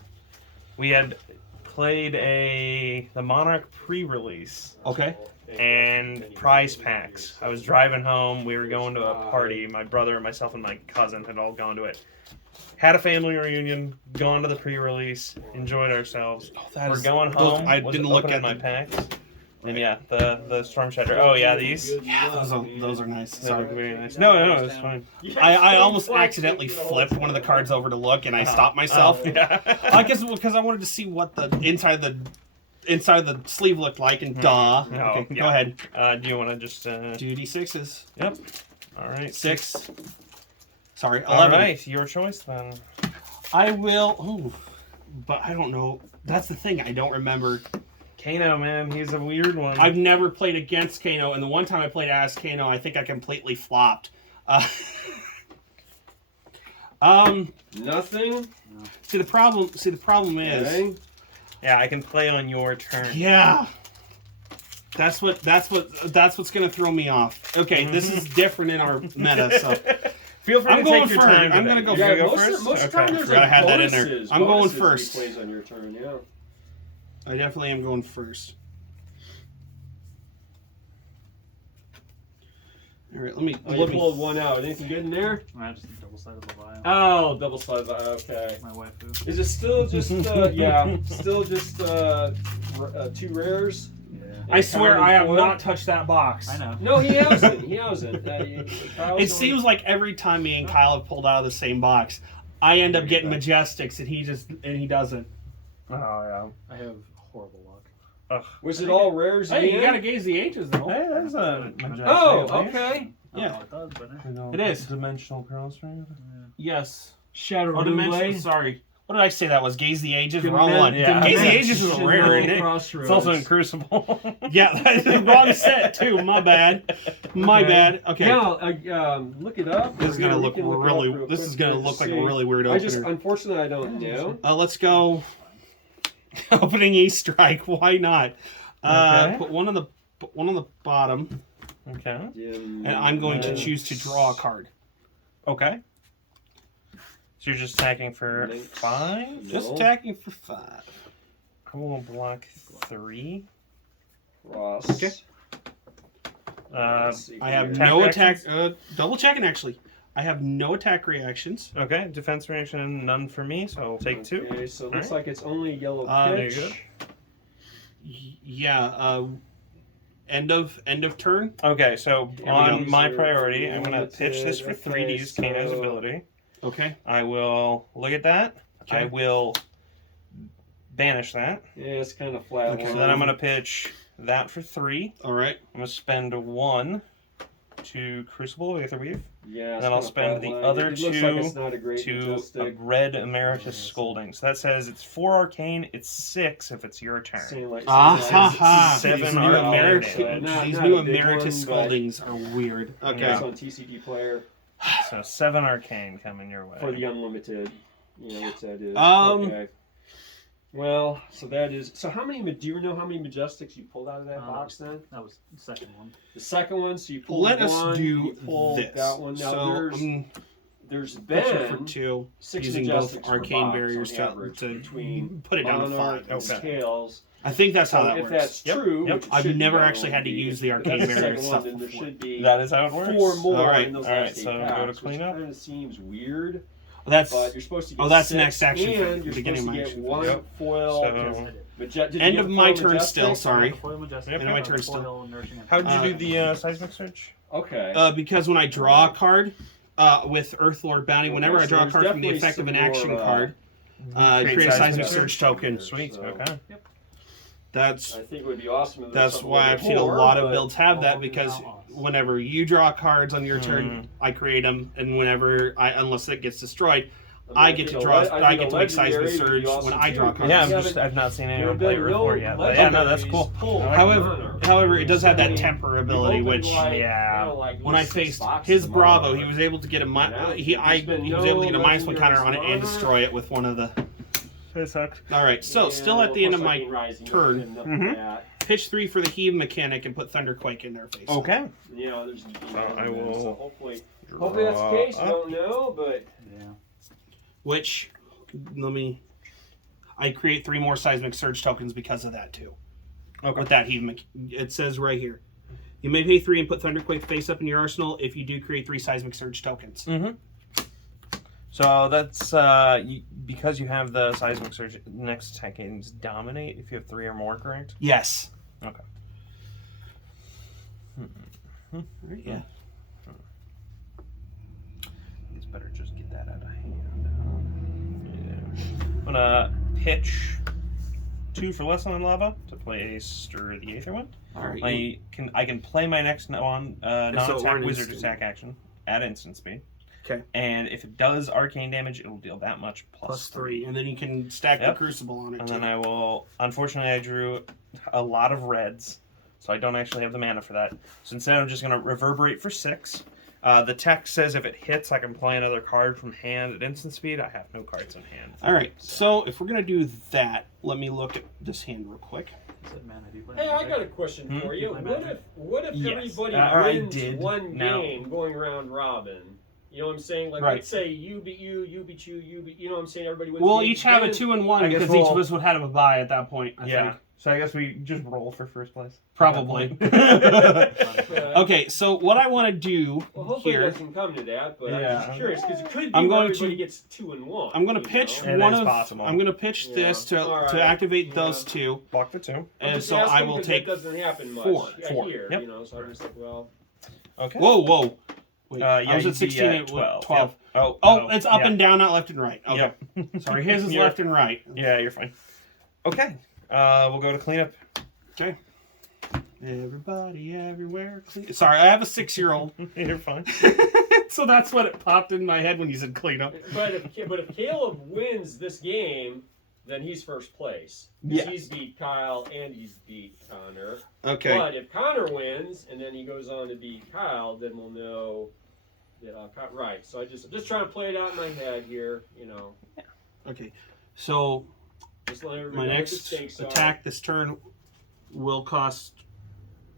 We had played the Monarch pre-release Okay. and prize packs. I was driving home. We were going to a party. My brother, myself, and my cousin had all gone to it. Had a family reunion. Gone to the pre-release. Enjoyed ourselves. Oh, that We're is- going those- home. I was didn't look opening at my them. packs. And yeah, the Storm Shatter. Oh yeah, these. Yeah, those are nice. Those Sorry. are very nice. No, it's fine. I almost accidentally flipped one of the cards over to look, and I stopped myself. Yeah. I guess because I wanted to see what the inside of the sleeve looked like, and duh. Oh, Okay, yeah. go ahead. Do you want to just? 2d6s. Yep. All right. 6. Sorry, 11. All right, your choice then. I will. Ooh, but I don't know. That's the thing. I don't remember. Kano, man, he's a weird one. I've never played against Kano, and the one time I played as Kano, I think I completely flopped. Nothing. See the problem is, Okay. Yeah, I can play on your turn. yeah. That's what's gonna throw me off. Okay, this is different in our meta, so Feel free I'm to going take your first. time. I'm today. gonna go You first. gonna go most first. most Okay. time there's Forgot I like had that in there. bonuses. I'm going Bonuses first. He plays on your turn, yeah. I definitely am going first. All right, let me. Oh, you pulled one out. Anything good in there? I just double-sided Leviathan. Oh, double side. Okay. My waifu. Is it still just yeah? Still just 2 rares? Yeah. I swear I have Foil? not touched that box. I know. No, he hasn't. He hasn't. It seems like every time me and Kyle have pulled out of the same box, I end up getting Majestics, and he doesn't. Oh yeah. I have horrible luck. Was it all rares? Hey, you again? gotta gauge the ages though. Hey, that's a majestic. Oh, right? okay. I Yeah. don't know what it does, but I know. It is. Dimensional crossfire. Yes. Shadow Oh, dimension. Sorry. What did I say that was? Gaze the Ages? Wrong one. Yeah. Gaze the Ages is a rare, isn't it? It's also in Crucible. Yeah, that's the wrong set too. My bad. My bad. Okay. Yeah, look it up. This is Here, gonna we look can it up really. real This quick is gonna to look like a see. really weird I just, opener. unfortunately, I don't know. Let's go. Opening E strike. Why not? Okay. Put one on the bottom, Okay. and I'm going to choose to draw a card. Okay. So you're just attacking for Links. 5? Just No. attacking for 5. I will block 3. Ross. Okay. Let's see I have here. no Attack attack. Double checking actually. I have no attack reactions. Okay. Defense reaction, none for me, so I'll take 2. Okay, so it looks Alright. like it's only yellow There pitch. you go. Yeah. End of turn. Okay, so Here we on go. my priority, I'm going to pitch this for 3 to use Kano's so- ability. Okay. I will look at that. Okay. I will banish that. Yeah, it's kind of flat. Okay, So then I'm going to pitch that for 3. All right. I'm going to spend 1 to Crucible of Aetherweave. Yeah. And then I'll spend the other it looks like it's two not a great to a majestic. red Emeritus Scolding. So that says it's 4 arcane, it's 6 if it's your turn. Saying like, Ah saying ha like- ha! Seven These new are Emeritus, damage. these Not new a big Emeritus one, but- Scoldings are weird. Okay. It's on TCG Player So 7 arcane coming your way. for the unlimited. You know what that is. Um, Okay. Well, so that is. So how many? Do you know how many Majestics you pulled out of that box then? That was the second one. The second one. So you pulled Let one. us you do pulled this. that one. Now So there's pushing for been 2, 6 using Majestics both per arcane box barriers on average to between put it down to Monarch 5. and Okay. Scales. I think that's how So that if works. that's Yep, true, yep. which it I've should never be, actually had to if use the that's arcane the barrier second stuff one, then there before. should be That is how it works. 4 more Alright, in those alright, last 8 so go to packs, cleanup. which kind of seems weird. That's But you're supposed to get Oh, that's 6, next action phase, and you're beginning supposed of to my get action one Yep. foil. So- Did you end get of a my foil turn Majestic? still, sorry. Foil Majestic. Yep, end of my yep. turn still. Foil Nourishing How did you do Uh, the seismic search? Okay. Because when I draw a card with Earthlord Bounty, whenever Okay, I so draw a there's card from the definitely effect of an some action more, card, create a seismic search token. Sweet, So- okay. That's I think it would be awesome if there was that's something why a I've little seen a more, lot of but- builds have that Well, because not us. whenever you draw cards on your turn, I create them, and whenever unless it gets destroyed, I get to draw. I get to make seismic surge when I draw cards. Yeah, Yeah, I've not seen There anyone have play been Earth no 4 yet. But yeah, no, that's cool. pulled I like from However, Monarch. however, it does have that So, temper we've ability, opened, which yeah. when I faced his Bravo, he was able to get a he was able to get a -1 counter on it and destroy it with one of the. It sucks. All right, so still at the end of my turn, Mhm. pitch 3 for the heave mechanic and put Thunderquake in their face. Okay. You know, there's. I will So hopefully that's the case. I don't know, but Yeah. Which, I create 3 more seismic surge tokens because of that too. Okay. With that heave, it says right here, you may pay 3 and put Thunderquake face up in your arsenal if you do create 3 seismic surge tokens. Mm-hmm. So that's because you have the seismic surge. Next attack is dominate if you have 3 or more, correct? Yes. Okay. Right, yeah. It's better just get that out of hand. Yeah. I'm gonna pitch 2 for less on lava to play a Stir the Aether one. All right. I can play my next non-attack we're an wizard instant. attack action at instant speed. Okay. And if it does arcane damage, it'll deal that much plus 3. +3, and then you can stack Yep. the Crucible on it And too. then I will. Unfortunately, I drew a lot of reds, so I don't actually have the mana for that. So instead, I'm just going to reverberate for 6. The text says if it hits, I can play another card from hand at instant speed. I have no cards in hand. All right, so if we're gonna do that, let me look at this hand real quick. Is it mana? Do you play hey, I Magic? got a question for you. Play What Magic? if Yes. everybody I wins did. one Now- game going round robin? You know what I'm saying? Like, Right. let's say you beat you, you beat you, you beat. You know what I'm saying? Everybody wins. We'll the game. each have a Then- 2 and 1 I guess because each of we'll- us would have a bye at that point. I Yeah. think. So I guess we just roll for first place. Probably. Uh, Okay, so what I want to do Well, hopefully it here, doesn't come to that, but Yeah. I'm just curious because it could be I'm where going everybody to- gets 2 and 1. I'm going to you pitch know? It one is of. possible. I'm going to pitch Yeah. this to Alright. activate Yeah. those 2, Block the 2. I'm and just so I asking will 'cause take. That doesn't happen much. 4. I hear, Yep. you know. So I'm just like, well, Okay. Whoa. Wait, Yeah, I was you'd at be 16 at and 12. 12. Yep. Oh, it's up yeah. and down, not left and right. Okay. Yep. Sorry, his is You're- left and right. Yeah, you're fine. Okay. We'll go to cleanup. Okay. Everybody, everywhere. Sorry, I have a 6-year-old. You're fine. So that's what it popped in my head when you said cleanup. but if Caleb wins this game, then he's first place. 'Cause Yeah. He's beat Kyle and he's beat Connor. Okay. But if Connor wins and then he goes on to beat Kyle, then we'll know that right. So I'm just trying to play it out in my head here, you know. Okay. So Just let everybody my know what the next stakes are. attack this turn will cost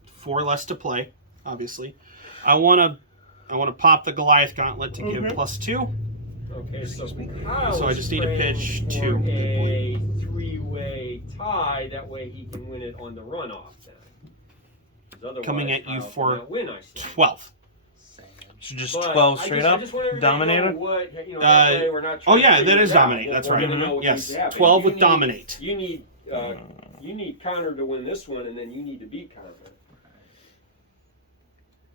4 less to play. Obviously, I want to pop the Goliath Gauntlet to give +2. Okay, so Kyle So I is just need to praying pitch for 2. a 3-way tie. That way he can win it on the runoff. Then, 'Cause otherwise, Coming at you Kyle for cannot win, I see. 12. Same. So just But 12 I straight just- I up? just want everybody to Dominator? know what, you know, that way we're not Oh trying yeah, to that figure is it out. dominate. That's We're right. gonna know what Yes, needs to happen. 12 You with need- dominate. You need Connor to win this one, and then you need to beat Connor.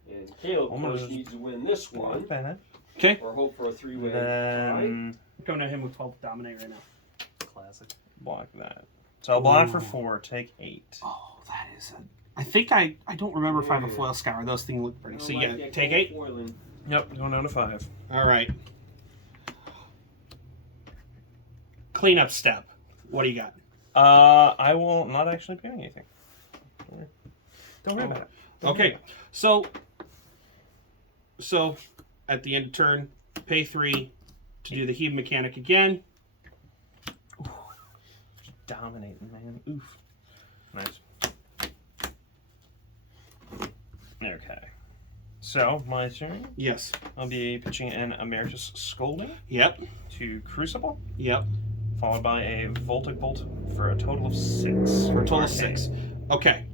And Caleb, of I'm gonna course, just needs to win this one, Block that. Okay. or hope for a 3-way tie. Then Going to him with 12 with dominate right now. Classic. block that. So I'll block for 4, take 8. Oh, that is a I think I don't remember if I have a foil scour. Those things look pretty. So yeah, take 8. Yep, going down to 5. All right. Cleanup step. What do you got? I will not actually pay anything. Don't worry about it. Okay, so at the end of turn, pay 3 to do the heave mechanic again. Ooh, dominating, man. Oof. Nice. Okay. So, my turn. Yes. I'll be pitching an Emeritus Scolding Yep. to Crucible, Yep. followed by a Voltic Bolt for a total of 6. For a total of 6. Okay.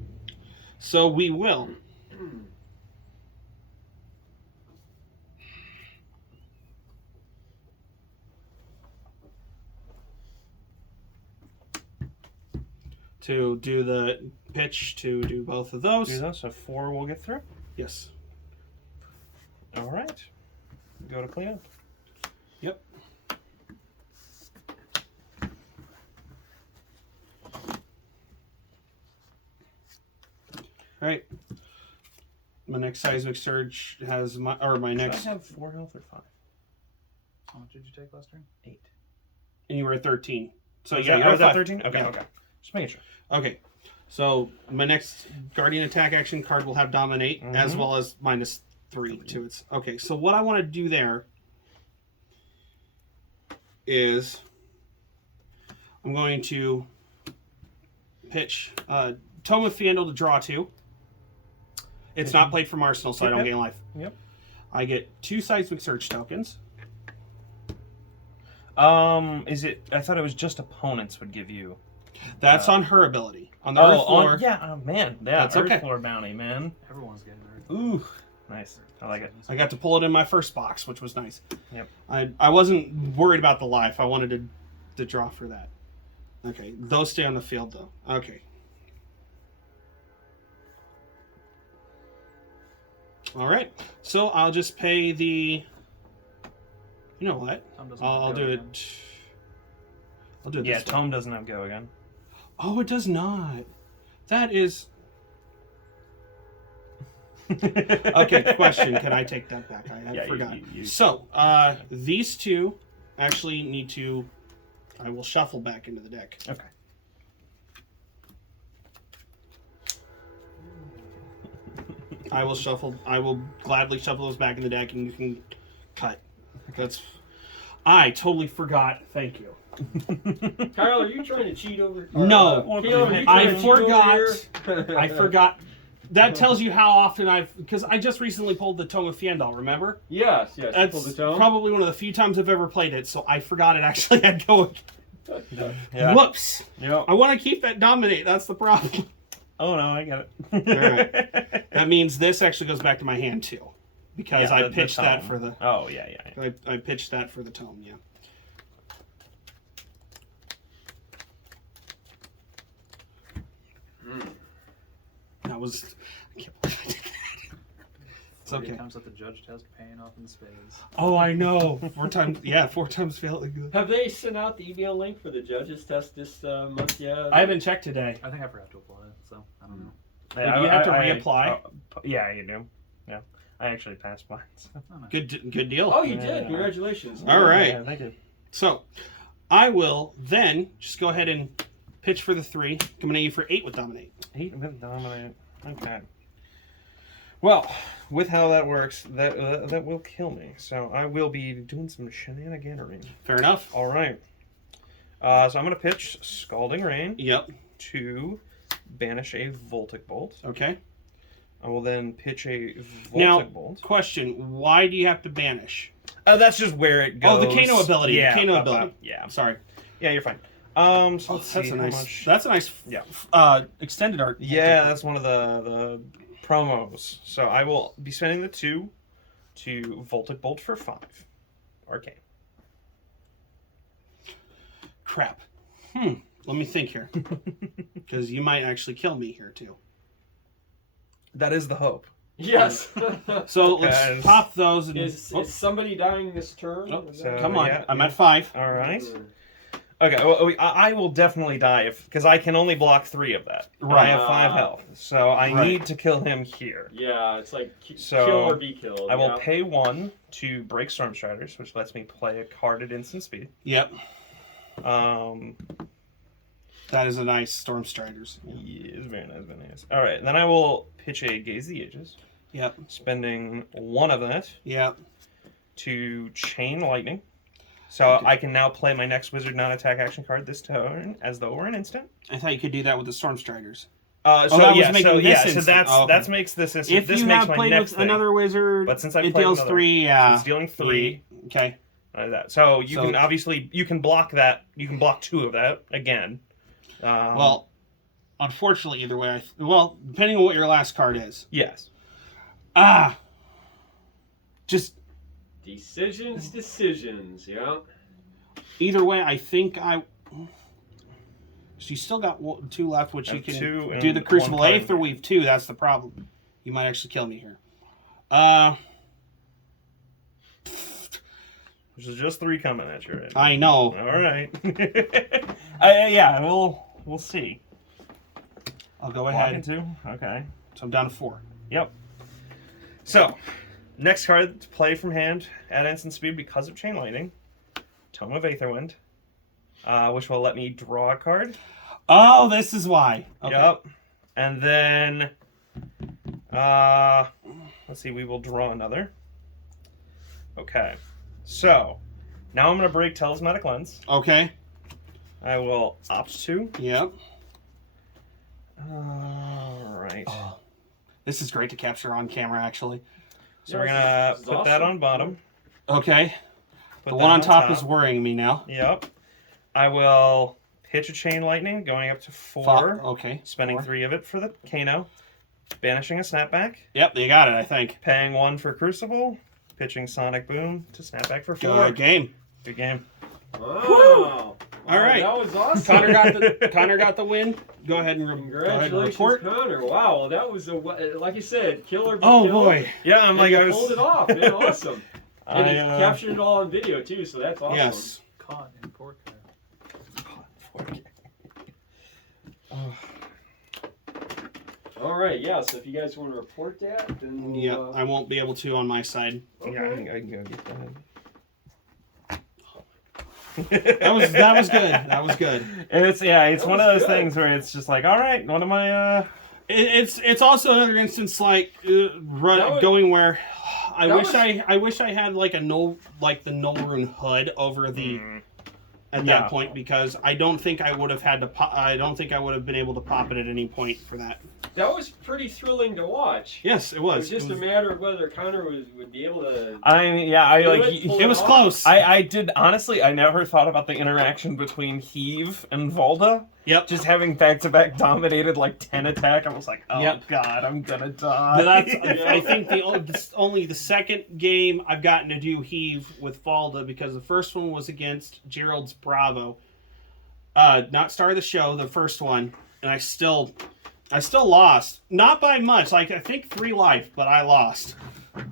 So we will. To do the pitch to do both of those. Do those, so 4 will get through. Yes. Alright. Go to clean up. Yep. All right. My next seismic surge has my next. Should I have 4 health or 5? How much did you take last turn? 8. And you were at 13. So Was yeah, that, you're was at that 5. 13? Okay, Yeah. okay. Just making sure. Okay. So my next guardian attack action card will have dominate as well as -3 to its. Okay. So what I want to do there is I'm going to pitch Tome of Fiendel to draw 2. It's not played from Arsenal, so I don't gain life. Yep. I get 2 Seismic Surge tokens. Is it? I thought it was just opponents would give you. That's on her ability. On the Earth floor. yeah, oh man, yeah, That's Earth okay. floor bounty, man. Everyone's getting rid. Ooh, nice. I like it. I got to pull it in my first box, which was nice. Yep. I wasn't worried about the life. I wanted to draw for that. Okay, those stay on the field though. Okay. All right. So I'll just pay the. You know what? I'll do it. I'll do it. Yeah, this way. Tome doesn't have go again. Oh, it does not. That is. Okay, question. Can I take that back? I forgot. So, these 2 actually need to. I will shuffle back into the deck. Okay. I will gladly shuffle those back in the deck, and you can cut. That's. I totally forgot. Thank you. Kyle, are you trying to cheat over? No, Caleb, are you trying I to cheat over forgot. here? I forgot. That tells you how often because I just recently pulled the Tome of Fiendal, remember? Yes. That's Pull the tome. probably one of the few times I've ever played it, so I forgot it actually had go. Yeah. Whoops. Yep. I want to keep that dominate. That's the problem. Oh no, I get it. Alright. That means this actually goes back to my hand too, because Yeah, I the pitched that tome. for the. Oh yeah. I pitched that for the tome. Yeah. That was. I can't believe I did that. It's okay. Comes that the judge test paying off in spades. Oh, I know. 4 times. Yeah, 4 times failed. Have they sent out the email link for the judges test this month yet? I haven't checked today. I think I forgot to apply it, so I don't know. Yeah, Do you have to reapply? Yeah, you do. Yeah, I actually passed mine. So. Oh, nice. Good deal. Oh, you did. Congratulations. All right. Yeah, thank you. So, I will then just go ahead and pitch for the 3. Coming at you for 8 with dominate. 8 with dominate. Okay. Well, with how that works, that will kill me. So I will be doing some shenaniganery. Fair enough. All right. So I'm going to pitch Scalding Rain Yep. to banish a Voltic Bolt. Okay. I will then pitch a Voltic Now, Bolt. question: why do you have to banish? That's just where it goes. Oh, the Kano ability. Yeah, the Kano up, ability. up. Yeah. I'm sorry. Yeah, you're fine. So Oh, let's that's see a how nice. much. That's a nice. Yeah. Extended art. Yeah, that's one of the promos. So I will be spending the 2 to Voltic Bolt for 5. Arcane. Crap. Let me think here, because you might actually kill me here too. That is the hope. Yes. So Guys. let's pop those and. Is somebody dying this turn? Oh, so- come on, yeah, I'm yeah. at 5. All right. Okay, well, I will definitely die because I can only block 3 of that. And Right. I have 5 health, so I Right. need to kill him here. Yeah, it's like So, kill or be killed. I will yeah. pay 1 to break Stormstriders, which lets me play a card at instant speed. Yep. Um, That is a nice Stormstriders. yeah, it's very nice, very nice. All right, and then I will pitch a Gaze the Ages, Yep. spending 1 of that Yep. to Chain Lightning. So I can now play my next Wizard non-attack action card this turn as though we're an instant. I thought you could do that with the Stormstriders. So that was yeah, making so this yeah, so instant. that's Oh, okay. that makes this instant. If this you makes have my played next with thing. another wizard, But since I it played deals another, 3. Yeah. it's dealing 3. Okay. That. So you So- can obviously you can block that. You can block 2 of that again. Well, unfortunately, either way. Well, depending on what your last card is. yes. Just Decisions, yeah. either way, I think I. So you still got 2 left, which I you have can 2 do and the Crucible 1 card Eighth or here. Weave 2. That's the problem. You might actually kill me here. Which is just 3 coming at you right now. I know. All right. Yeah, we'll see. I'll go Blocking ahead. 2. Okay. So I'm down to 4. Yep. So, next card to play from hand at instant speed because of Chain Lightning. Tome of Aetherwind, which will let me draw a card. Oh, this is why. Okay. Yep. And then, let's see, we will draw another. Okay. So, now I'm going to break Talismanic Lens. Okay. I will opt to. Yep. All right. Oh, this is great to capture on camera, actually. So we're going to This is put that awesome. on bottom. Okay. Put The that one on top is worrying me now. Yep. I will pitch a Chain Lightning, going up to 4. Okay. Spending 4. 3 of it for the Kano. Banishing a Snapback. Yep, you got it, I think. Paying 1 for Crucible. Pitching Sonic Boom to Snapback for 4. Good game. Good game. Wow. All right. That was awesome. Connor got the win. Go ahead and Congratulations, report. Connor. Wow, well, that was like you said, killer. Be Oh killed. boy. Yeah, I'm And like, you I was. pulled it off, man. Awesome. And I, it captured it all on video too, so that's awesome. Yes. Caught in 4K. All right, yeah. So if you guys want to report that, then we'll, Yeah, I won't be able to on my side. Yeah, I can go get that. That was good. That was good. It's That one was of those good. things where it's just like, all right, one of my It's also another instance like going where I wish I had like the Null-Rune HUD over the at Yeah. that point, because I don't think I would have had to I don't think I would have been able to pop it at any point for that. that was pretty thrilling to watch. Yes, it It was. was just a matter of whether Connor would be able to. It was close. I did honestly. I never thought about the interaction between Heave and Volda. Yep. Just having back-to-back dominated like 10 attack. I was like, oh Yep. god, I'm gonna die. But I think only the second game I've gotten to do Heave with Valda, because the first one was against Gerald's Bravo. Not Star of the Show, the first one, and I still lost. Not by much, like I think 3 life, but I lost. Okay,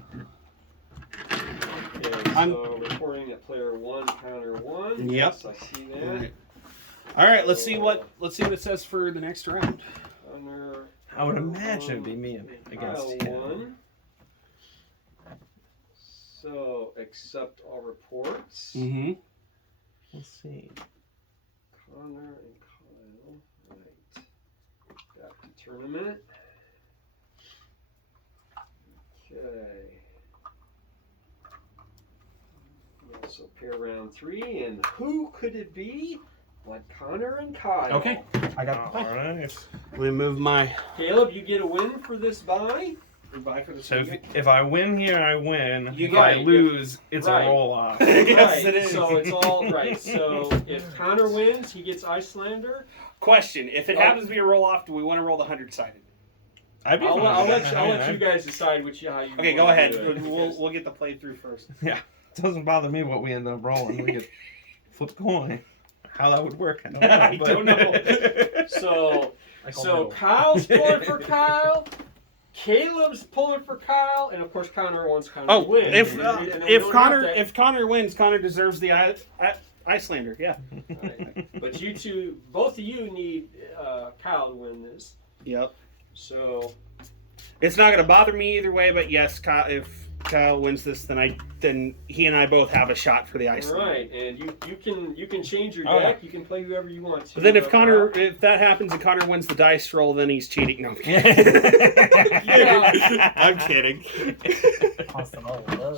so reporting at player 1, Connor 1. Yep. Yes, I see that. All right, let's see what it says for the next round. Connor. I would imagine it'd be me against Kyle him. 1. So accept all reports. Mm-hmm. Let's see. Connor and Kyle. Right. Back to tournament. Okay. Also pair round 3, and who could it be? But Connor and Kyle. Okay, I got the All play. right. Let me move my Caleb, you get a win for this buy. goodbye for the So if I win here, I win. You if got I it. lose, it's Right. a roll off. Yes, Right, it is. So it's all right. So if Connor wins, he gets Icelander. question: if it Oh. happens to be a roll off, do we want to roll the 100-sided? I'd be I'll fine with let that. you, I'll let you guys decide how you. Okay, go wanna ahead. do it. We'll get the playthrough first. It doesn't bother me what we end up rolling. We could flip a coin. How that would work, I don't know. I don't know. So I call so middle. Kyle's pulling for Kyle. Caleb's pulling for Kyle, and of course Connor wants Connor to Oh, win. if And then we don't have to- Connor wins, Connor deserves the Icelander, yeah. Right. But you two, both of you need Kyle to win this. Yep. So It's not going to bother me either way, but yes, Kyle, if Kyle wins this, then he and I both have a shot for the Icelander. right, and you can change your Oh, deck. You can play whoever you want to. But then if that happens and Connor wins the dice roll, then he's cheating. No, I'm kidding. Yeah. I'm kidding.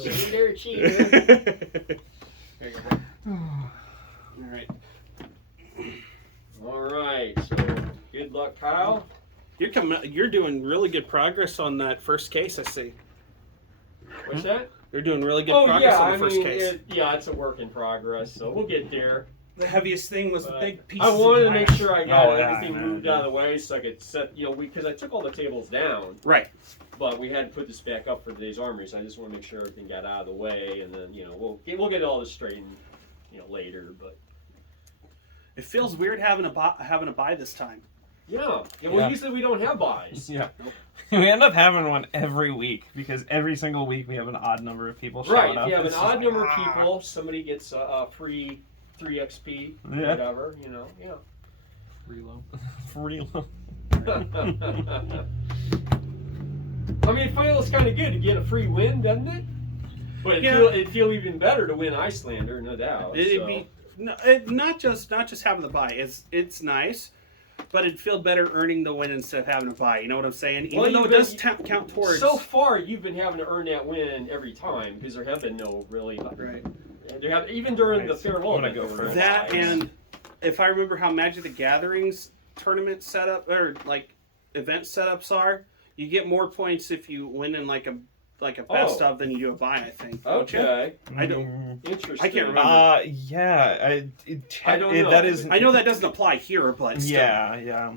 Cheater, cheater. All right. All right. So good luck, Kyle. You're doing really good progress on that first case, I see. What's that? You're doing really good Oh progress yeah, on the first case. it's a work in progress. So we'll get there. The heaviest thing was the But big piece. I wanted to make sure I got Oh, yeah, everything moved out of the way so I could set, because I took all the tables down, Right. but we had to put this back up for today's armory, so I just want to make sure everything got out of the way, and then we'll get all this straightened, later. But It feels weird having a buy this time. well, Yeah. usually we don't have buys. Yeah. We end up having one every week because every single week we have an odd number of people showing Right, up. if you have an It's just odd like, number of people, somebody gets a free 3 XP, Yeah. whatever, yeah. Reload. Real. I mean, it feels kind of good to get a free win, doesn't it? But it'd feel even better to win Icelander, no doubt. It'd so. be not just having the buy. It's nice, but it'd feel better earning the win instead of having a buy. You know what I'm saying? Even Well, though it does count towards. So far, you've been having to earn that win every time because there have been no really. Right. There have even during the Nice. fair I'm low. gonna go first. That and if I remember how Magic the Gathering's tournament setup or like event setups are, you get more points if you win in like a best of than you do a buy. I think. Don't you? Okay, I don't. interesting. I can't remember. Yeah. I don't know. That is. I know that doesn't apply here, but still. Yeah.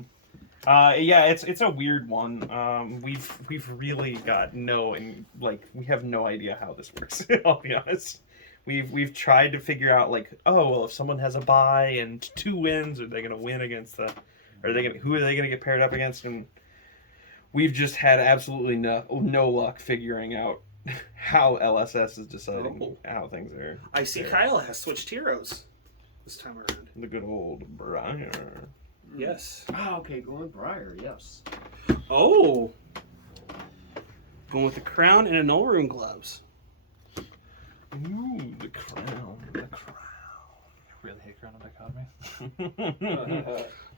It's a weird one. We've really got we have no idea how this works. I'll be honest. We've tried to figure out if someone has a bye and 2 wins, are they going to win against who are they going to get paired up against? And we've just had absolutely no luck figuring out how LSS is deciding how things are. I see there. Kyle has switched heroes this time around. The good old Briar. Yes. Oh, okay, going Briar, yes. Oh. Going with the crown and null room gloves. Ooh, the crown. Really hate Crown of Dichotomy.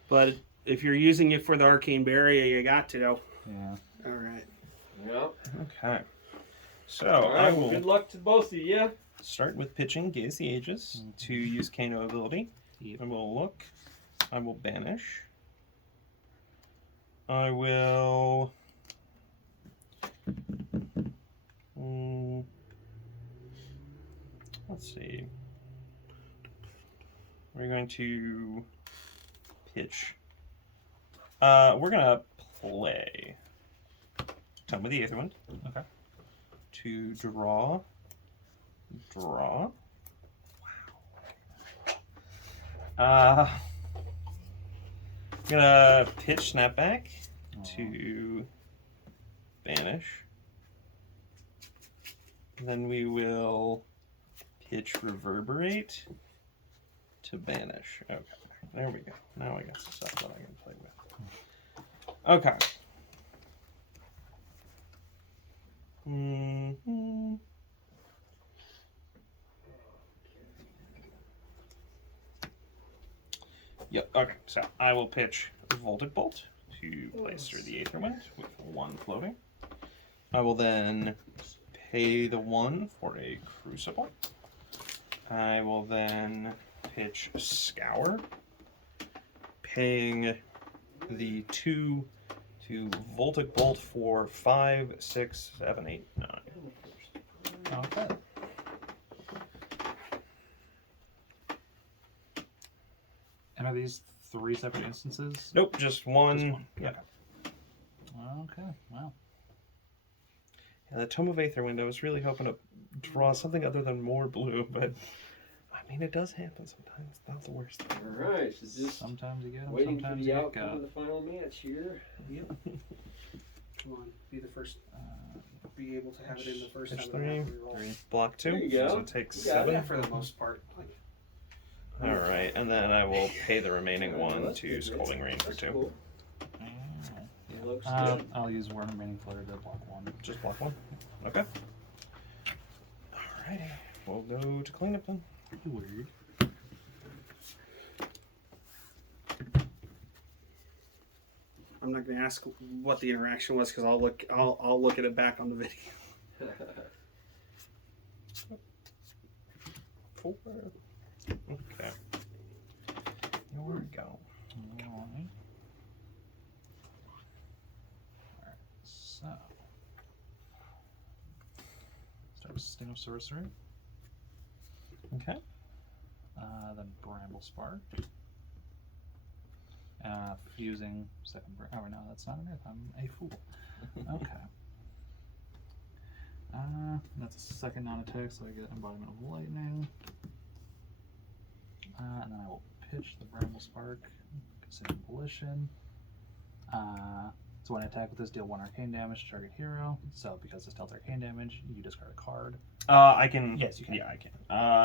But if you're using it for the arcane barrier, you got to know. Yeah. All right. Yep. Okay. So All I right, well, will good luck to both of you. start with pitching Gaze the Ages to use Kano ability. I will look. I will banish. I will. Let's see. We're going to pitch. We're gonna play Tome of the Aetherwind. Okay. To draw. Wow. I'm gonna pitch Snapback to banish. Then we will pitch Reverberate to banish. Okay, there we go. Now I got some stuff that I can play with. Okay. Yep, okay, so I will pitch Voltic Bolt to place through the Aetherwind with 1 floating. I will then pay the 1 for a Crucible. I will then pitch Scour, paying the 2 to Voltic Bolt for 5, 6, 7, 8, 9. Okay. And are these 3 separate instances? Nope, just one. Just one. Yeah. Okay. Wow. And the Tome of Aetherwind, I was really hoping to draw something other than more blue, but I mean, it does happen sometimes. It's not the worst thing. All right, so just Sometimes you get them, waiting for sometimes the you get outcome got. of the final match here. Yep. Come on, be the first. Be able to have it in the first Pitch time. 3, block 2. There you go. So it takes You got 7. Yeah, for the most part. Like, All right, and then I will pay the remaining one That's to good, Scalding Rain for That's 2. cool. Yeah. Looks good. I'll use one remaining flare to block one. Just block 1. Okay. Alrighty, we'll go to cleanup then. Weird. I'm not going to ask what the interaction was because I'll look at it back on the video. 4. Okay. Here we go. Alright. So start with Sting of Sorcery. Okay. Then Bramble Spark. Fusing second. Oh no, that's not an earth. I'm a fool. Okay. That's a second non-attack, so I get Embodiment of Lightning. And then I will pitch the Bramble Spark, consider Volition. So when I attack with this, deal 1 arcane damage to target hero. So because this deals arcane damage, you discard a card. I can. Yes, you can. Yeah, I can.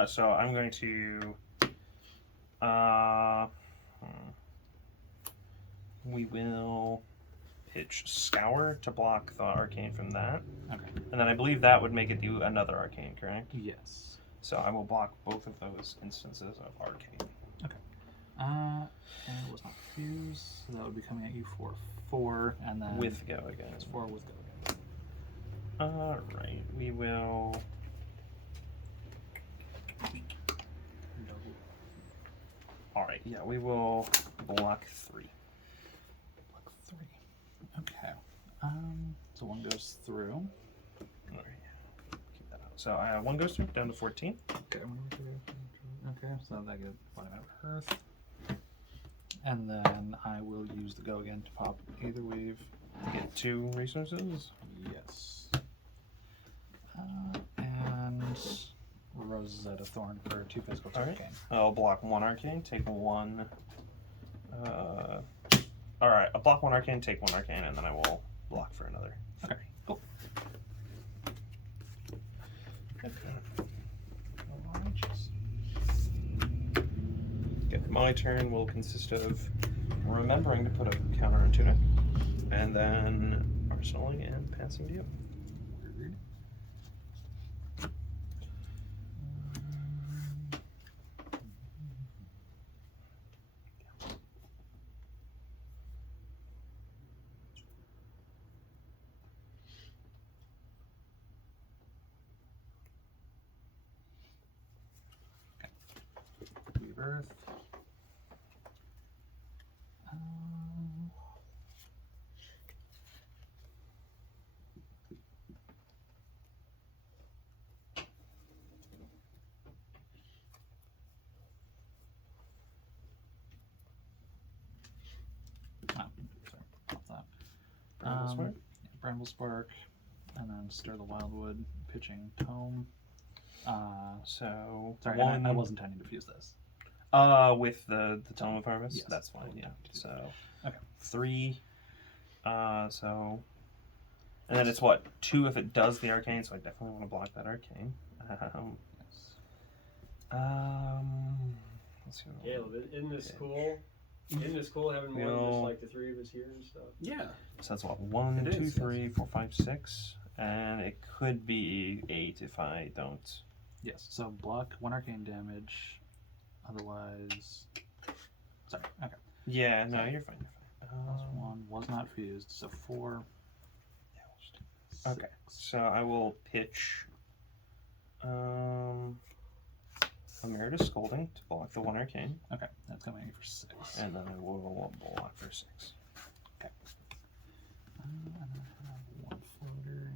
So I'm going to. We will pitch Scour to block the arcane from that. Okay. And then I believe that would make it do another arcane, correct? Yes. So I will block both of those instances of arcane. And it was not fused, so that would be coming at you for 4, and then With go again. it's 4 with go again. Alright, we will. Alright, yeah, we will block 3. Block 3. Okay. So 1 goes through. Alright, keep that out. So 1 goes through, down to 14. Okay. Okay. So that gets one out of Earth. And then I will use the go again to pop Aether Weave. Get 2 resources. Yes. And Rosetta Thorn for 2 physical, 2 Alright. arcane. I'll block 1 arcane, take 1. Alright, I'll block 1 arcane, take 1 arcane, and then I will block for another. Okay, cool. Okay, my turn will consist of remembering to put a counter on Tunic, and then arsenaling and passing to you. Rebirth. Sorry, pop that. Bramble Spark? Bramble Spark, and then Stir the Wildwood, pitching Tome. So Sorry, one. I wasn't intending to fuse this. With the Tome of Harvest. Yes. That's fine. Yeah. So Okay. 3. So. And then it's what 2 if it does the arcane. So I definitely want to block that arcane. Let's see. What Caleb, isn't this cool? Isn't this cool having more than just like the 3 of us here and stuff? Yeah. So that's what 1, It 2, is, 3, 4, 5, 6, and it could be 8 if I don't. Yes, so block 1 arcane damage. Otherwise. Sorry, okay. Yeah, no, you're fine. You're fine. Plus 1 was not fused, so 4. Okay, so I will pitch Emeritus Scolding to block the 1 arcane, Okay, that's coming in for 6. and then I will block for 6. And I have 1 floater.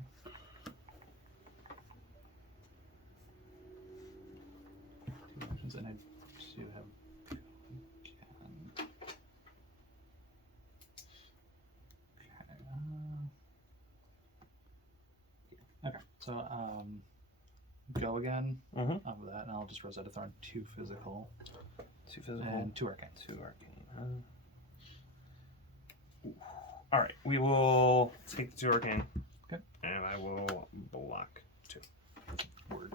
Two options, and I do have. Okay, so go again Mm-hmm. of that, and I'll just Rosetta Thorn 2 physical 2 physical and 2 arcane. 2 arcane. All right, we will take the 2 arcane. Okay. And I will block 2. Word.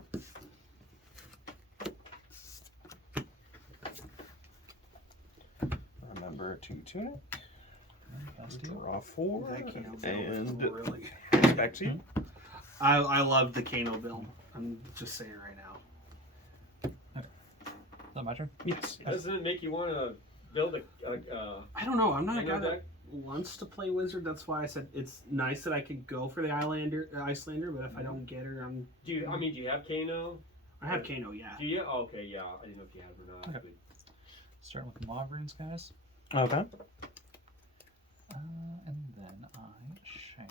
number 2 tunic. Pass to you. Draw 4. That Kano build And is really. back to you. I love the Kano build. I'm just saying right now. Is that my turn? Yes. Doesn't it make you want to build a I don't know. I'm not a Kano guy that deck? wants to play wizard. That's why I said it's nice that I could go for the Icelander. But if I don't get her, Do you have Kano? I have Kano. Yeah. Do you? Oh, okay, yeah. I didn't know if you had or not. Okay. Starting with Mauvrians, guys. Okay. And then I shall.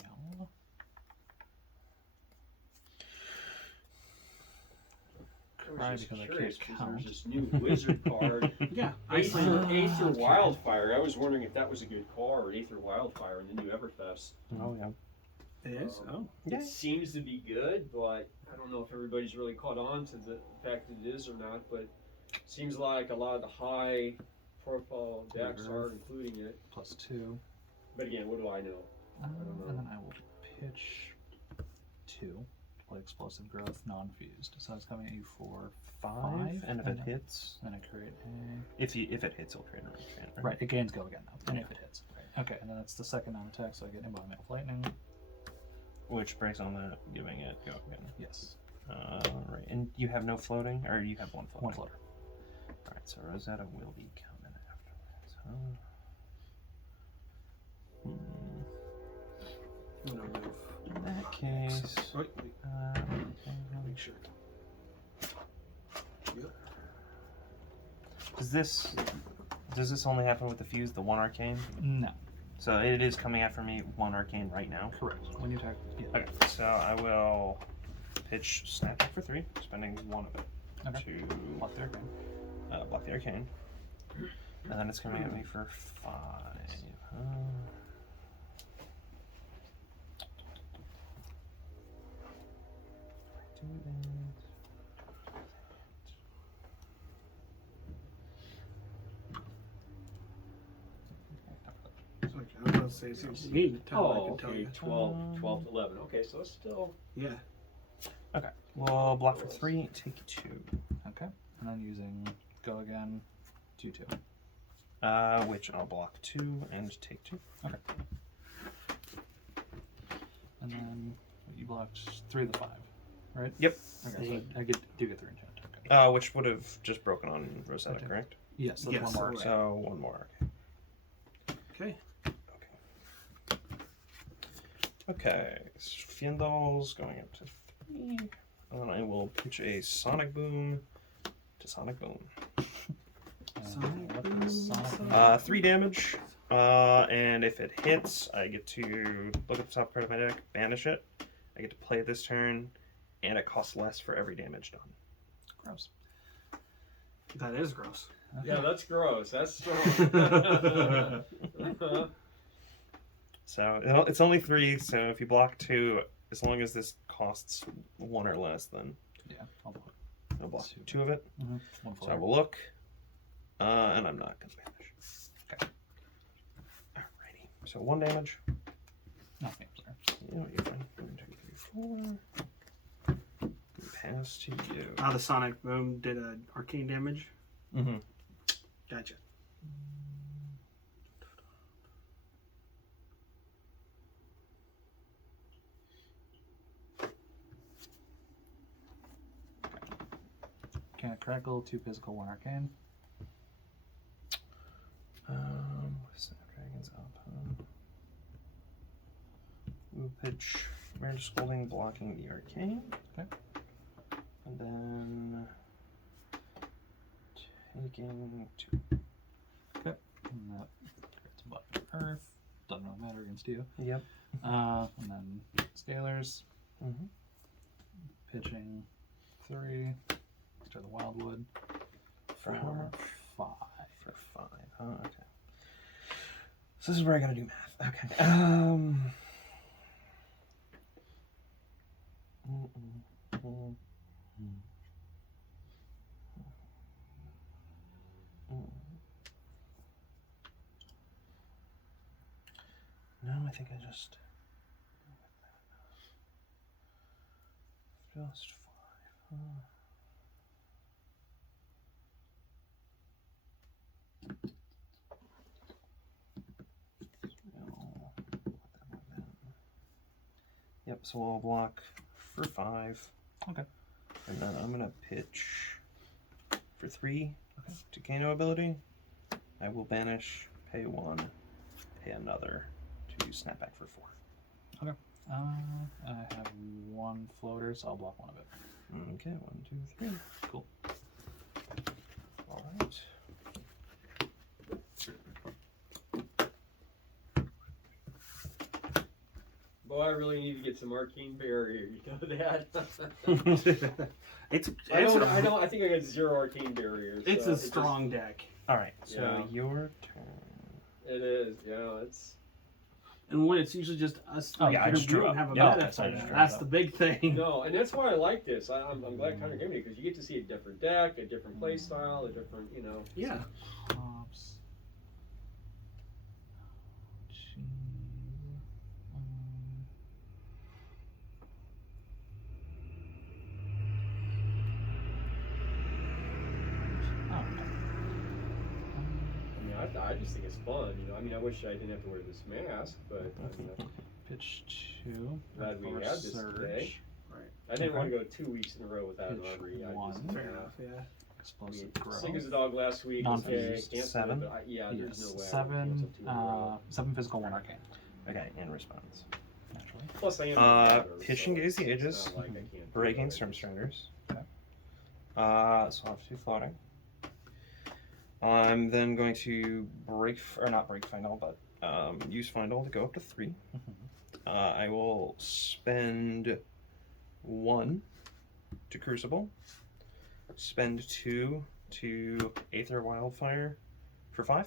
I was because I just curious can't because count. there's this new wizard card. Yeah. Aether, Icelander. Aether Wildfire. I was wondering if that was a good card, Aether Wildfire in the new Everfest. Oh, yeah. It is. Oh. Yeah. It seems to be good, but I don't know if everybody's really caught on to the fact that it is or not. But it seems like a lot of the high profile decks are including it. +2. But again, what do I know? don't know. And then I will pitch 2. Play explosive growth, non-fused. So it's coming at you for 5. And if it hits, then I create a. if it hits, it'll create another enchant. Right, it gains go again though. And if it hits. Right. Okay, and then it's the second non-attack, so I get embodiment of lightning. Which breaks on that, giving it go again. Yes. Right, and you have no floating, or you have one floating? One floater. Alright, so Rosetta will be coming afterwards. No move. In that case, Wait. okay, Make sure. Yep. does this only happen with the fuse, the 1 arcane? No. So it is coming after me 1 arcane right now. Correct. When you attack, yeah. Okay, so I will pitch snap for 3, spending 1 of it Okay. to Block the arcane. block the arcane, and then it's coming at me for 5. Do It's like, I was about to say something you need to tell. I Oh, can tell okay. you. 12 to 11. Okay, so it's still. Yeah. that. We'll block for 3, take 2. Okay. And then using go again, 2/2. Which I'll block 2 and take 2. Okay. And then you blocked 3 of the 5, right? Yep. Okay, so I do get 3 enchant. Okay. Which would have just broken on Rosetta, Okay. correct? Yes, that's Yes, one more. right. So 1 more. Okay. Okay, Fiendal's going up to 3. And then I will pitch a Sonic Boom to Sonic Boom. Sonic what Boom, is Sonic Boom? 3 damage. And if it hits, I get to look at the top card of my deck, banish it. I get to play it this turn, and it costs less for every damage done. Gross. That is gross. Yeah, that's gross. That's strong. So it's only 3, so if you block 2, as long as this costs 1 or less, then Yeah, I'll block. I'll block 2 of it. One So I will look, and I'm not going to banish. Okay. Alrighty. So 1 damage. Nothing, sorry. Yeah, you're fine. 1, 2, 3, 4. Pass to you. The Sonic Boom did an arcane damage. Mm-hmm. Gotcha. Can it crackle, 2 physical, 1 arcane? Snapdragon's up. We'll pitch Rare Scolding, blocking the arcane. Okay. And then taking 2. Okay. And that creates a button of Earth. Doesn't really matter against you. Yep. And then Scalers. Mm-hmm. Pitching 3. To the Wildwood. For how much? 5. For 5. Huh? Okay. So this is where I gotta do math. Okay. No, I think I just 5. Huh. so we'll block for 5. Okay. And then I'm gonna pitch for 3 to gain no ability. I will banish, pay 1, pay another to snapback for 4. Okay. I have 1 floater, so I'll block 1 of it. Okay, 1, 2, 3. Cool. All right. Boy, I really need to get some arcane barrier. You know that? I think I got 0 arcane barriers. It's so a strong deck. All right. So Yeah. your turn. It is. Yeah, it's. And when it's usually just us, Oh, yeah, I we just drew don't up. have a Yeah, meta that's for what I just that. drew That's up. the big thing. No, and that's why I like this. I'm glad Connor gave me it because you get to see a different deck, a different play style, a different, you know. Yeah. Pops. I mean, I just think it's fun. You know, I mean, I wish I didn't have to wear this mask, but I mean, I'm Pitch 2. glad we for had this Surge. today. Right. I didn't want to go 2 weeks in a row without an Pitch armory. I 1. just, Fair enough. Yeah. I mean, Explosive growth. sick as a dog last week. Non-physed. Okay, can't 7. But yeah, there's Yes. no way. I would 7. cancel 2 in a row. 7 physical, 1 arcane. Okay, in response. Naturally. Plus, I am. Pitch Engage the Aegis. Breaking Stormstrangers. Okay. So I'll have 2 floating. I'm then going to not break final, but use final to go up to 3. I will spend 1 to Crucible, spend 2 to Aether Wildfire for 5.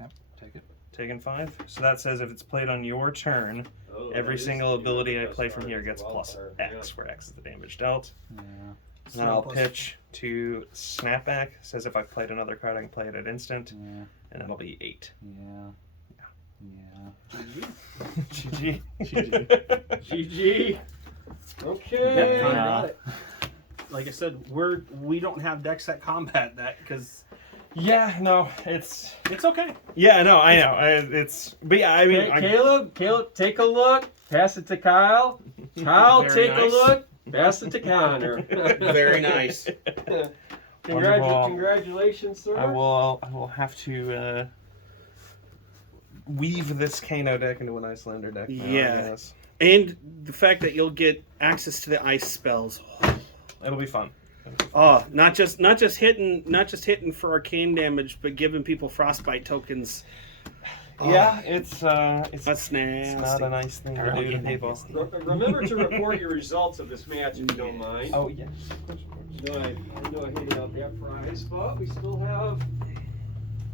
Okay, take it. Taking 5. So that says if it's played on your turn, Oh, every that is single the ability I best play from card here is gets the plus wildfire. X, where X is the damage dealt. Yeah. And then I'll pitch to Snapback. Says if I've played another card, I can play it at instant, Yeah. and that'll be 8. Yeah. GG. GG. Okay. Yep, Connor Yeah. got it. Like I said, we don't have deck set combat that because Yeah, no, it's okay. yeah, no, I know, but yeah, I mean, Caleb, take a look. Pass it to Kyle. Kyle, Very take nice. a look. Pass it to Connor. Very nice. Wonderful. Congratulations, sir. I will have to weave this Kano deck into an Icelander deck. Now, Yeah. I guess. And the fact that you'll get access to the ice spells. It'll be fun. Oh, not just hitting for arcane damage, but giving people frostbite tokens. Oh, Yeah, it's that's nasty. it's not a nice thing to do to people. Remember to report your results of this match if you don't mind. Oh yes, of course, of course. I know I handed out that prize, but we still have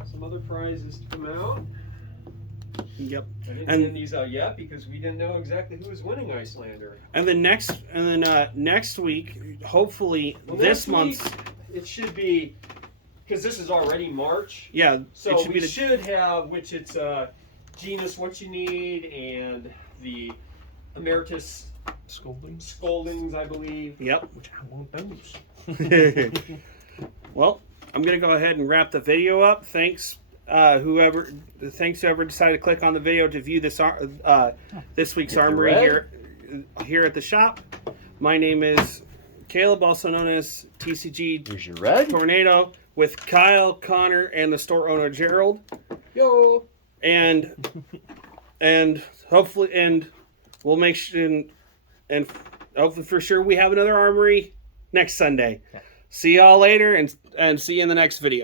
some other prizes to come out. Yep. I didn't And- send these out yet because we didn't know exactly who was winning Icelander. And then next week, hopefully Well, this next month. week, it should be because this is already March. Yeah, So it should we be the should have, which it's Genus What You Need and the Emeritus Scoldings, I believe. Yep. Which I won't those. Well, I'm gonna go ahead and wrap the video up. Thanks, whoever decided to click on the video to view this this week's Get the armory red. here at the shop. My name is Caleb, also known as TCG Here's your red. Tornado, with Kyle, Connor, and the store owner Gerald. Yo. And hopefully we'll make sure and hopefully for sure we have another armory next Sunday. See y'all later and see you in the next video.